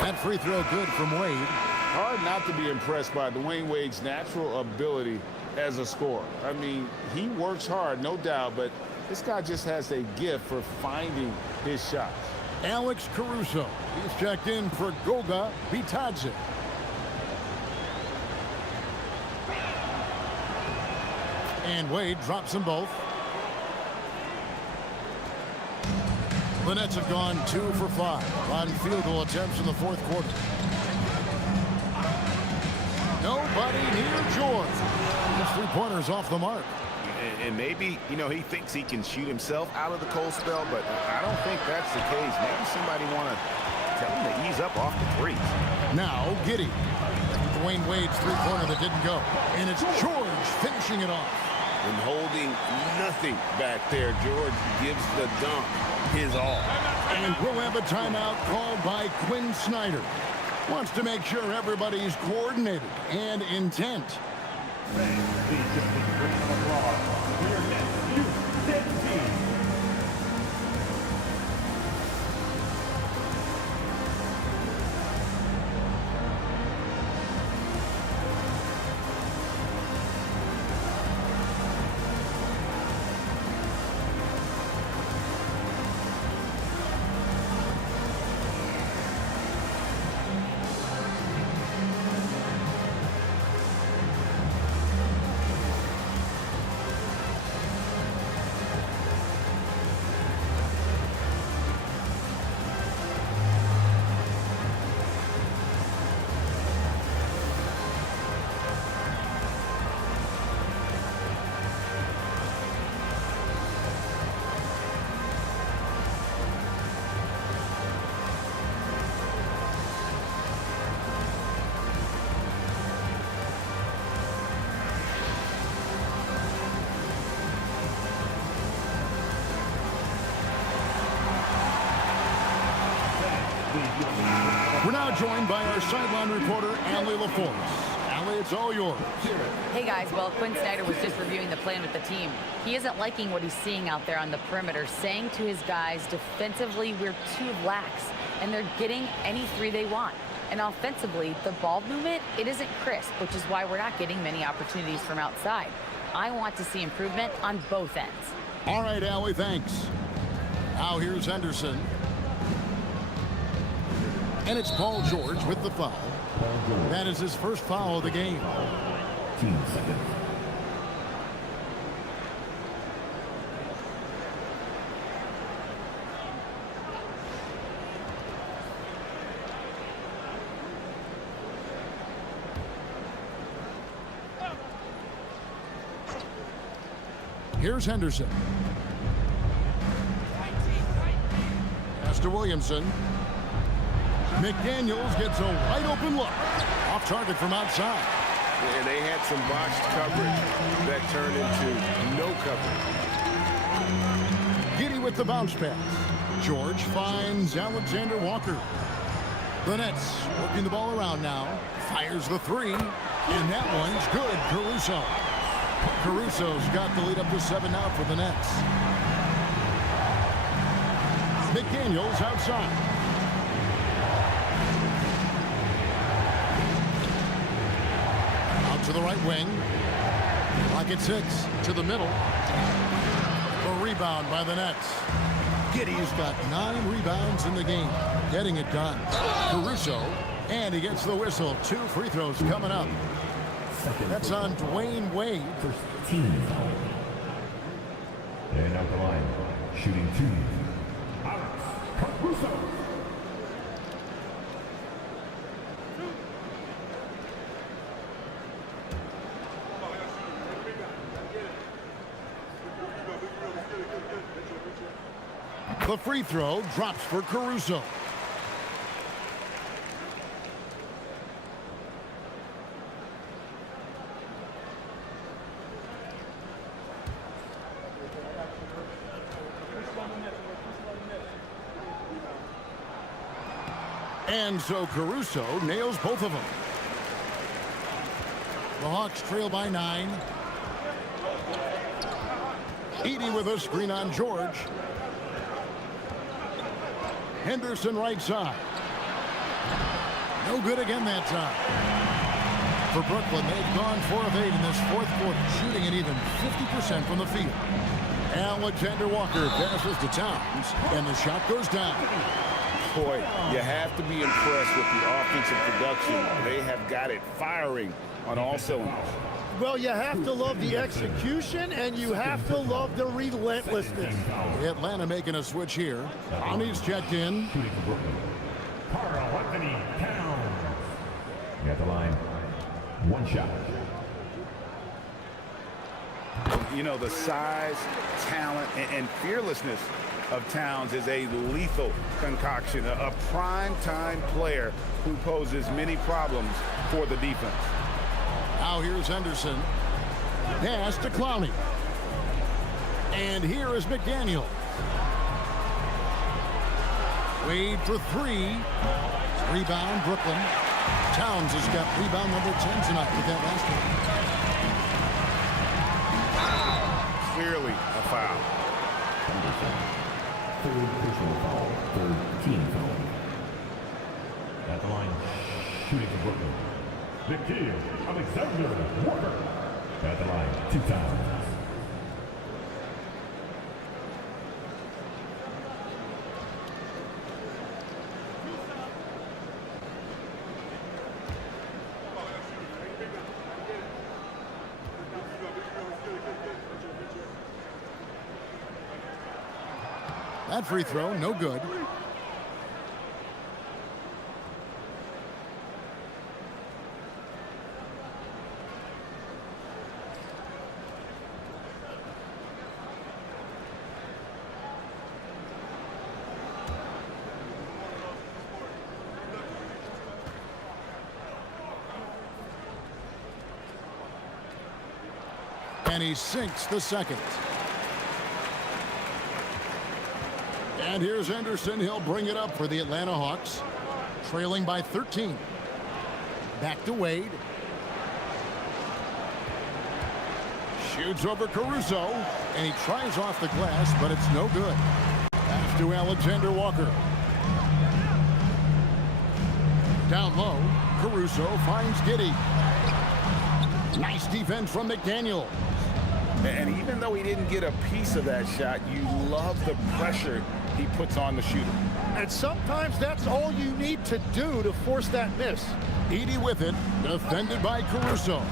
That free throw good from Wade. Hard not to be impressed by Dwayne Wade's natural ability as a scorer. I mean, he works hard, no doubt, but this guy just has a gift for finding his shots. Alex Caruso. He's checked in for Goga Bitadze. And Wade drops them both. The Nets have gone 2 for 5 on field goal attempts in the fourth quarter. Nobody near George. His 3-pointers off the mark. And maybe, you know, he thinks he can shoot himself out of the cold spell, but I don't think that's the case. Maybe somebody want to tell him to ease up off the threes. Now Giddey. Dwayne Wade's 3-pointer that didn't go. And it's George finishing it off. And holding nothing back there, George gives the dunk his all. And we'll have a timeout called by Quinn Snyder. Wants to make sure everybody's coordinated and intent. We're now joined by our sideline reporter, Allie LaForce. Allie, it's all yours. Hey guys, well, Quinn Snyder was just reviewing the plan with the team. He isn't liking what he's seeing out there on the perimeter, saying to his guys, defensively, we're too lax, and they're getting any 3 they want. And offensively, the ball movement, it isn't crisp, which is why we're not getting many opportunities from outside. I want to see improvement on both ends. All right, Allie, thanks. Now here's Henderson. And it's Paul George with the foul. That is his first foul of the game. 15 seconds. Here's Henderson. Pass to Williamson. McDaniels gets a wide open look. Off target from outside. And they had some botched coverage that turned into no coverage. Giddey with the bounce pass. George finds Alexander Walker. The Nets working the ball around now. Fires the 3. And that one's good. Caruso. Caruso's got the lead up to 7 now for the Nets. McDaniels outside. To the right wing. Clock at 6 to the middle. A rebound by the Nets. Giddey's got 9 rebounds in the game. Getting it done. Caruso. And he gets the whistle. 2 free throws coming up. That's on Dwayne Wade. First team foul. And out the line. Shooting 2. Alex Caruso. The free throw drops for Caruso. And so Caruso nails both of them. The Hawks trail by 9. Edey with a screen on George. Henderson right side. No good again that time. For Brooklyn, they've gone 4 of 8 in this fourth quarter, shooting an even 50% from the field. Alexander Walker passes to Towns, and the shot goes down. Boy, you have to be impressed with the offensive production. They have got it firing on all cylinders. Well, you have to love the execution, and you have to love the relentlessness. Atlanta making a switch here. Connie's checked in. Shooting for Brooklyn. Karl-Anthony Towns. At the line. 1 shot. You know, the size, talent, and fearlessness of Towns is a lethal concoction, a prime-time player who poses many problems for the defense. Now here's Henderson. Pass to Clowney. And here is McDaniel. Wade for 3. Rebound, Brooklyn. Towns has got rebound number 10 tonight with that basket. Clearly a foul. Henderson. 3rd personal foul. 3rd team foul. At the line. Shooting for Brooklyn. Nikhil Alexander Walker. At the line. 2 times. That free throw, no good. And he sinks the second. And here's Henderson. He'll bring it up for the Atlanta Hawks. Trailing by 13. Back to Wade. Shoots over Caruso. And he tries off the glass, but it's no good. Pass to Alexander Walker. Down low. Caruso finds Giddey. Nice defense from McDaniel. And even though he didn't get a piece of that shot, you love the pressure he puts on the shooter. And sometimes that's all you need to do to force that miss. Edey with it, defended by Caruso.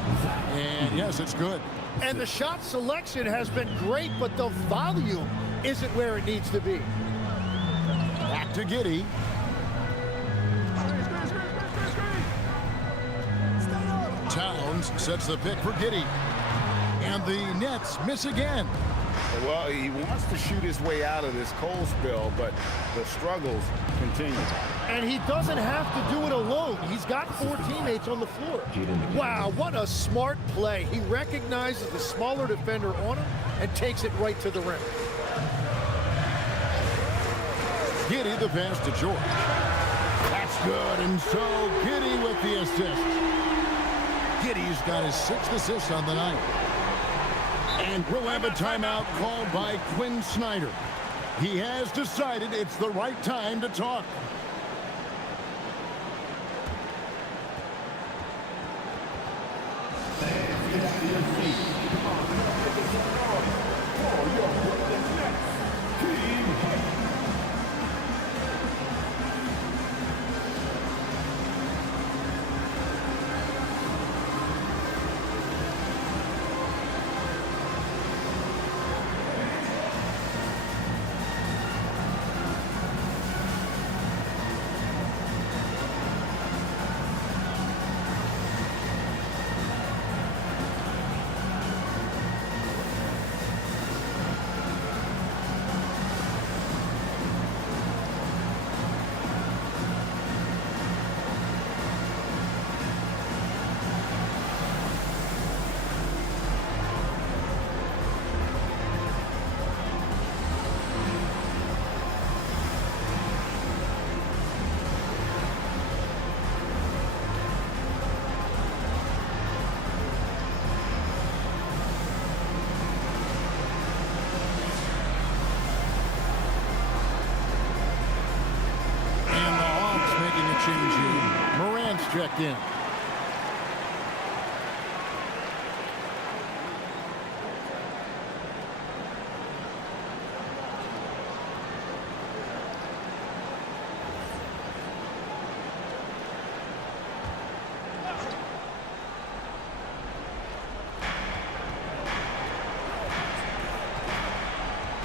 And yes, it's good. And the shot selection has been great, but the volume isn't where it needs to be. Back to Giddey. Towns sets the pick for Giddey. And the Nets miss again. Well, he wants to shoot his way out of this cold spell, but the struggles continue. And he doesn't have to do it alone. He's got 4 teammates on the floor. Wow, what a smart play. He recognizes the smaller defender on him and takes it right to the rim. Giddey the pass to George. That's good, and so Giddey with the assist. Giddey's got his 6th assist on the night. And we'll have a timeout called by Quinn Snyder. He has decided it's the right time to talk. changing. Morant's checked in.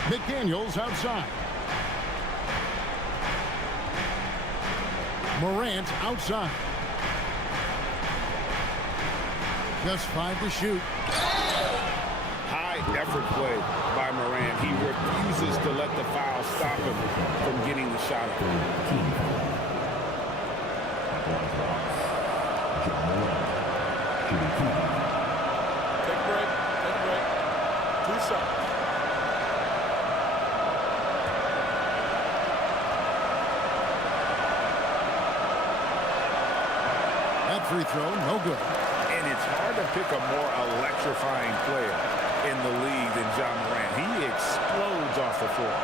McDaniels outside. Morant outside. Just 5 to shoot. High effort play by Morant. He refuses to let the foul stop him from getting the shot up. Take a break. Take a break. 2 seconds. That free throw, no good. And it's hard to pick a more electrifying player in the league than John Morant. He explodes off the floor.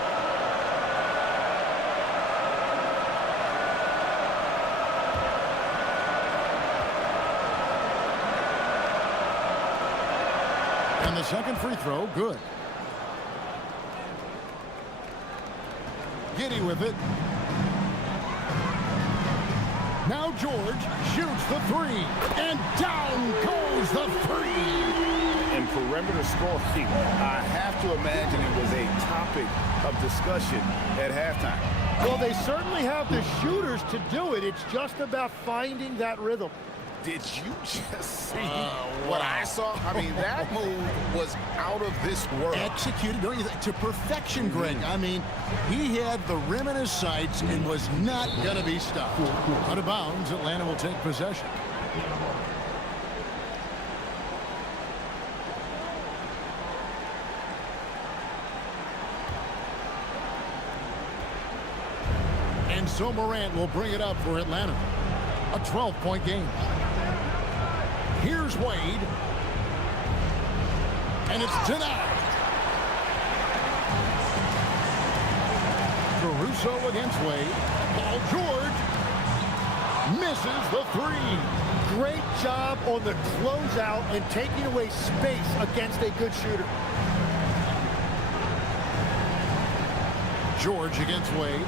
And the second free throw, good. Giddey with it. Now George shoots the 3, and down goes the 3. In perimeter scoring, I have to imagine it was a topic of discussion at halftime. Well, they certainly have the shooters to do it. It's just about finding that rhythm. Did you just see what I saw? I mean, that move was out of this world. Executed, don't you think, to perfection, Greg. I mean, he had the rim in his sights and was not going to be stopped. Out of bounds, Atlanta will take possession. And so Morant will bring it up for Atlanta. A 12-point game. Here's Wade. And it's denied. Caruso against Wade. Paul George misses the 3. Great job on the closeout and taking away space against a good shooter. George against Wade.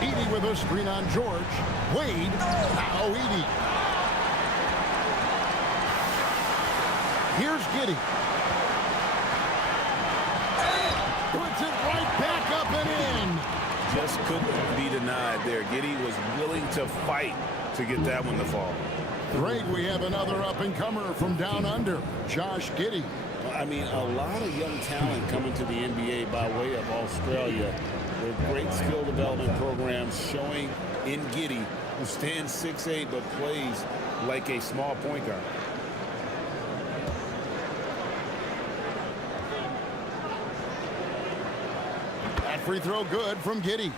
Edey with a screen on George. Wade. Now Edey. Here's Giddey. Puts it right back up and in. Just couldn't be denied there. Giddey was willing to fight to get that one to fall. Greg, we have another up-and-comer from down under, Josh Giddey. I mean, a lot of young talent coming to the NBA by way of Australia. With great skill development programs showing in Giddey, who stands 6'8", but plays like a small point guard. That free throw good from Giddey.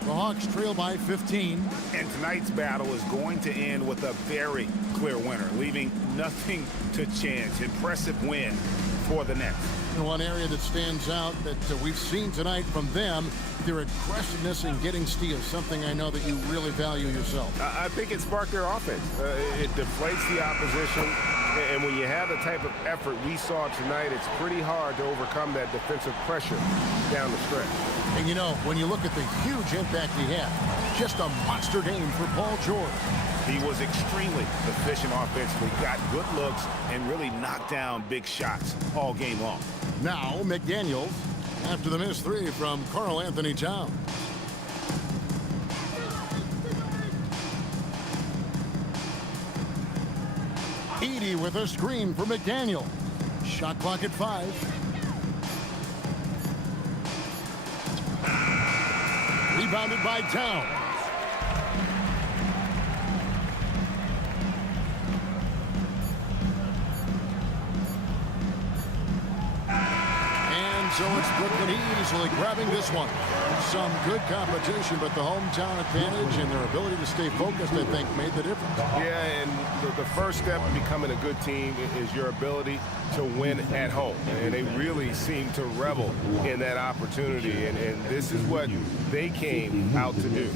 The Hawks trail by 15. And tonight's battle is going to end with a very clear winner, leaving nothing to chance. Impressive win for the Nets. And one area that stands out that we've seen tonight from them, their aggressiveness in getting steals, something I know that you really value yourself. I think it sparked their offense. It deflates the opposition, and when you have the type of effort we saw tonight, it's pretty hard to overcome that defensive pressure down the stretch. And you know, when you look at the huge impact he had, just a monster game for Paul George. He was extremely efficient offensively, got good looks, and really knocked down big shots all game long. Now McDaniels after the missed 3 from Karl Anthony Towns. Edey with a screen for McDaniel. Shot clock at 5. Rebounded by Towns. so it's Brooklyn easily grabbing this one. Some good competition, but the hometown advantage and their ability to stay focused, I think, made the difference. Yeah, and the first step in becoming a good team is your ability to win at home. And they really seem to revel in that opportunity, and this is what they came out to do.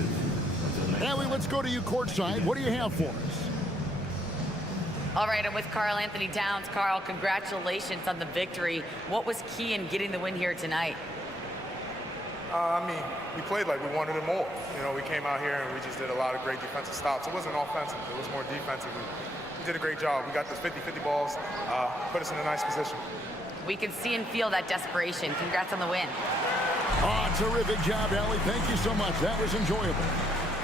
Allie, let's go to you courtside. What do you have for us? All right, I'm with Karl Anthony Towns. Karl, congratulations on the victory. What was key in getting the win here tonight? I mean, we played like we wanted it more. You know, we came out here and we just did a lot of great defensive stops. It wasn't offensive. It was more defensive. We did a great job. We got those 50-50 balls, put us in a nice position. We can see and feel that desperation. Congrats on the win. Oh, terrific job, Allie. Thank you so much. That was enjoyable.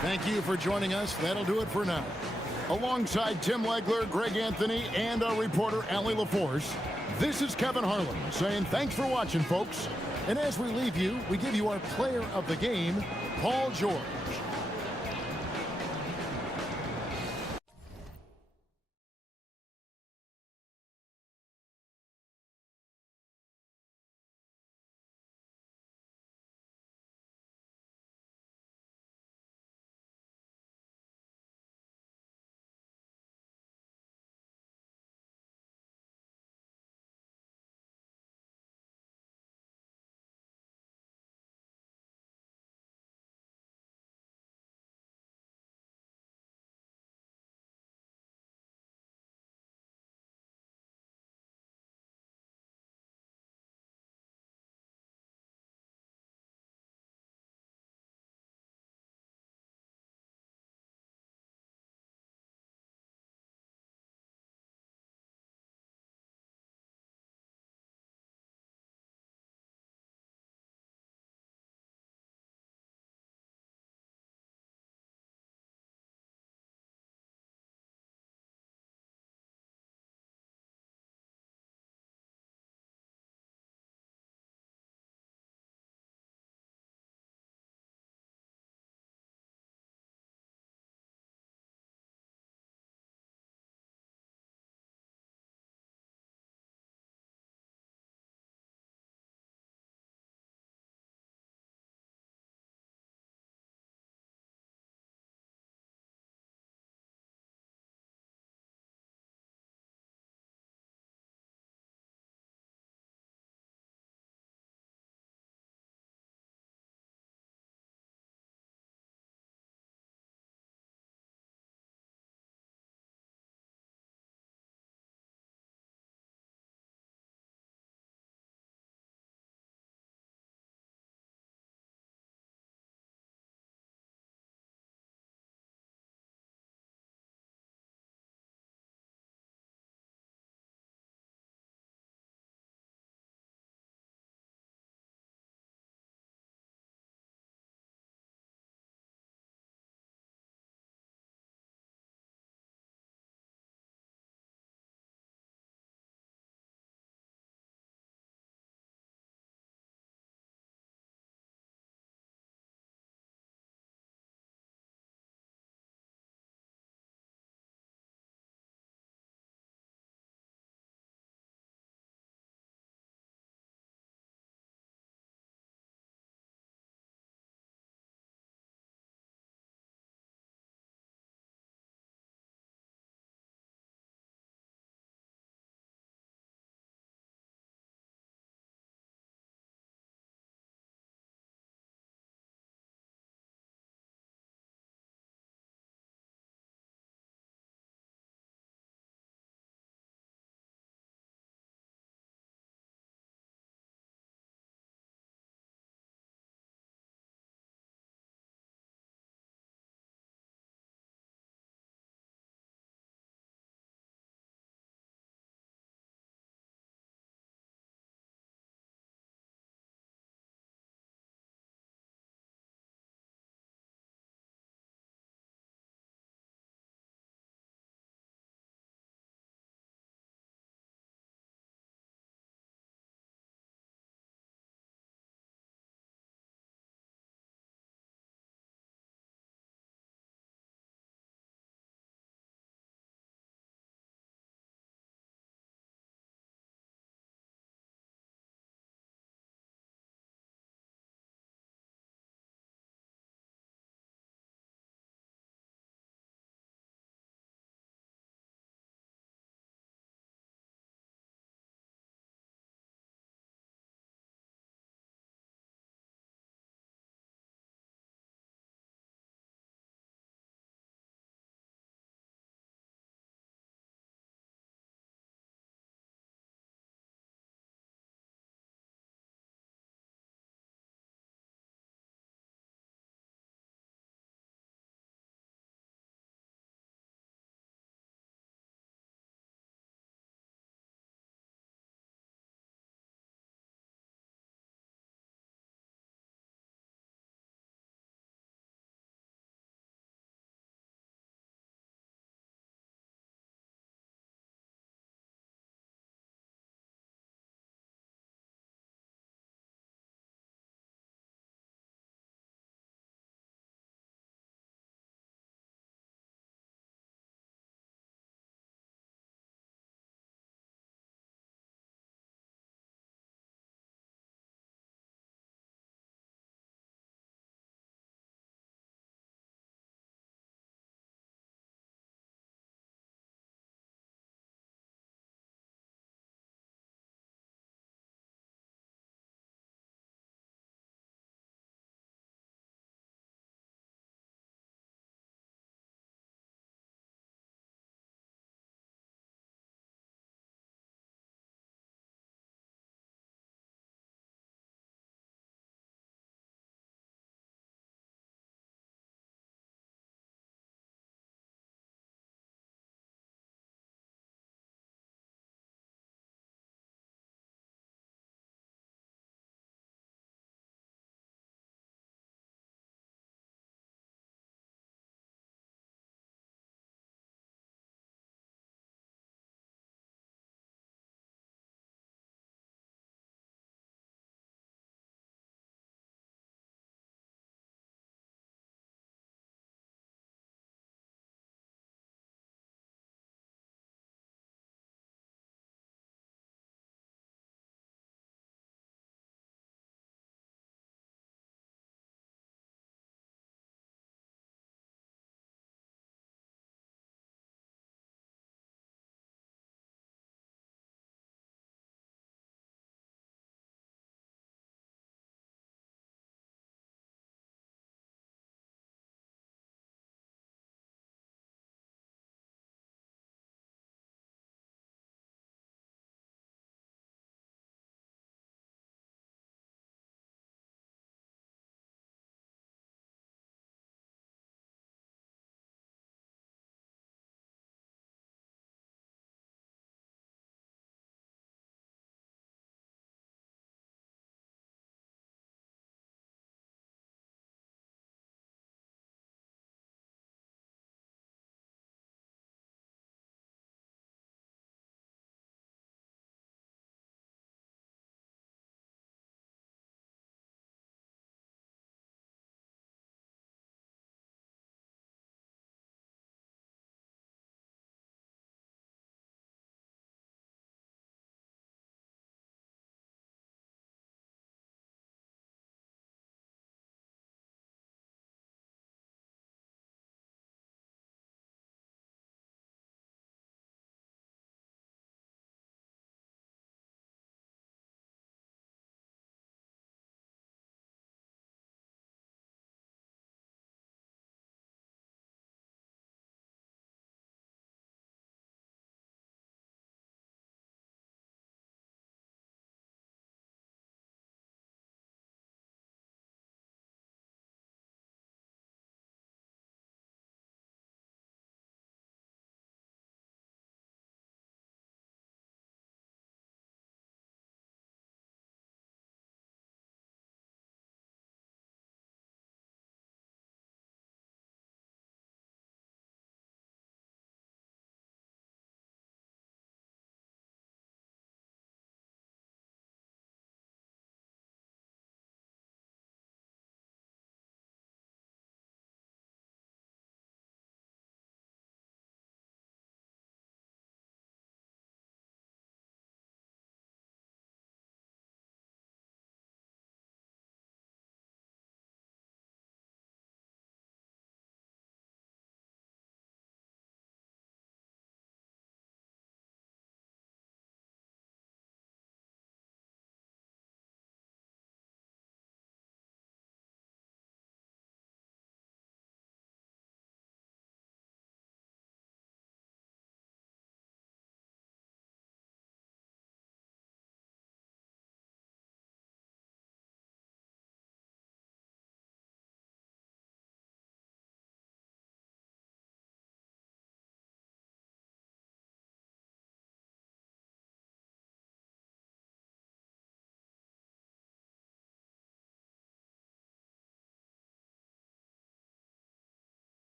Thank you for joining us. That'll do it for now. Alongside Tim Legler, Greg Anthony, and our reporter, Allie LaForce, this is Kevin Harlan saying thanks for watching, folks. And as we leave you, we give you our player of the game, Paul George.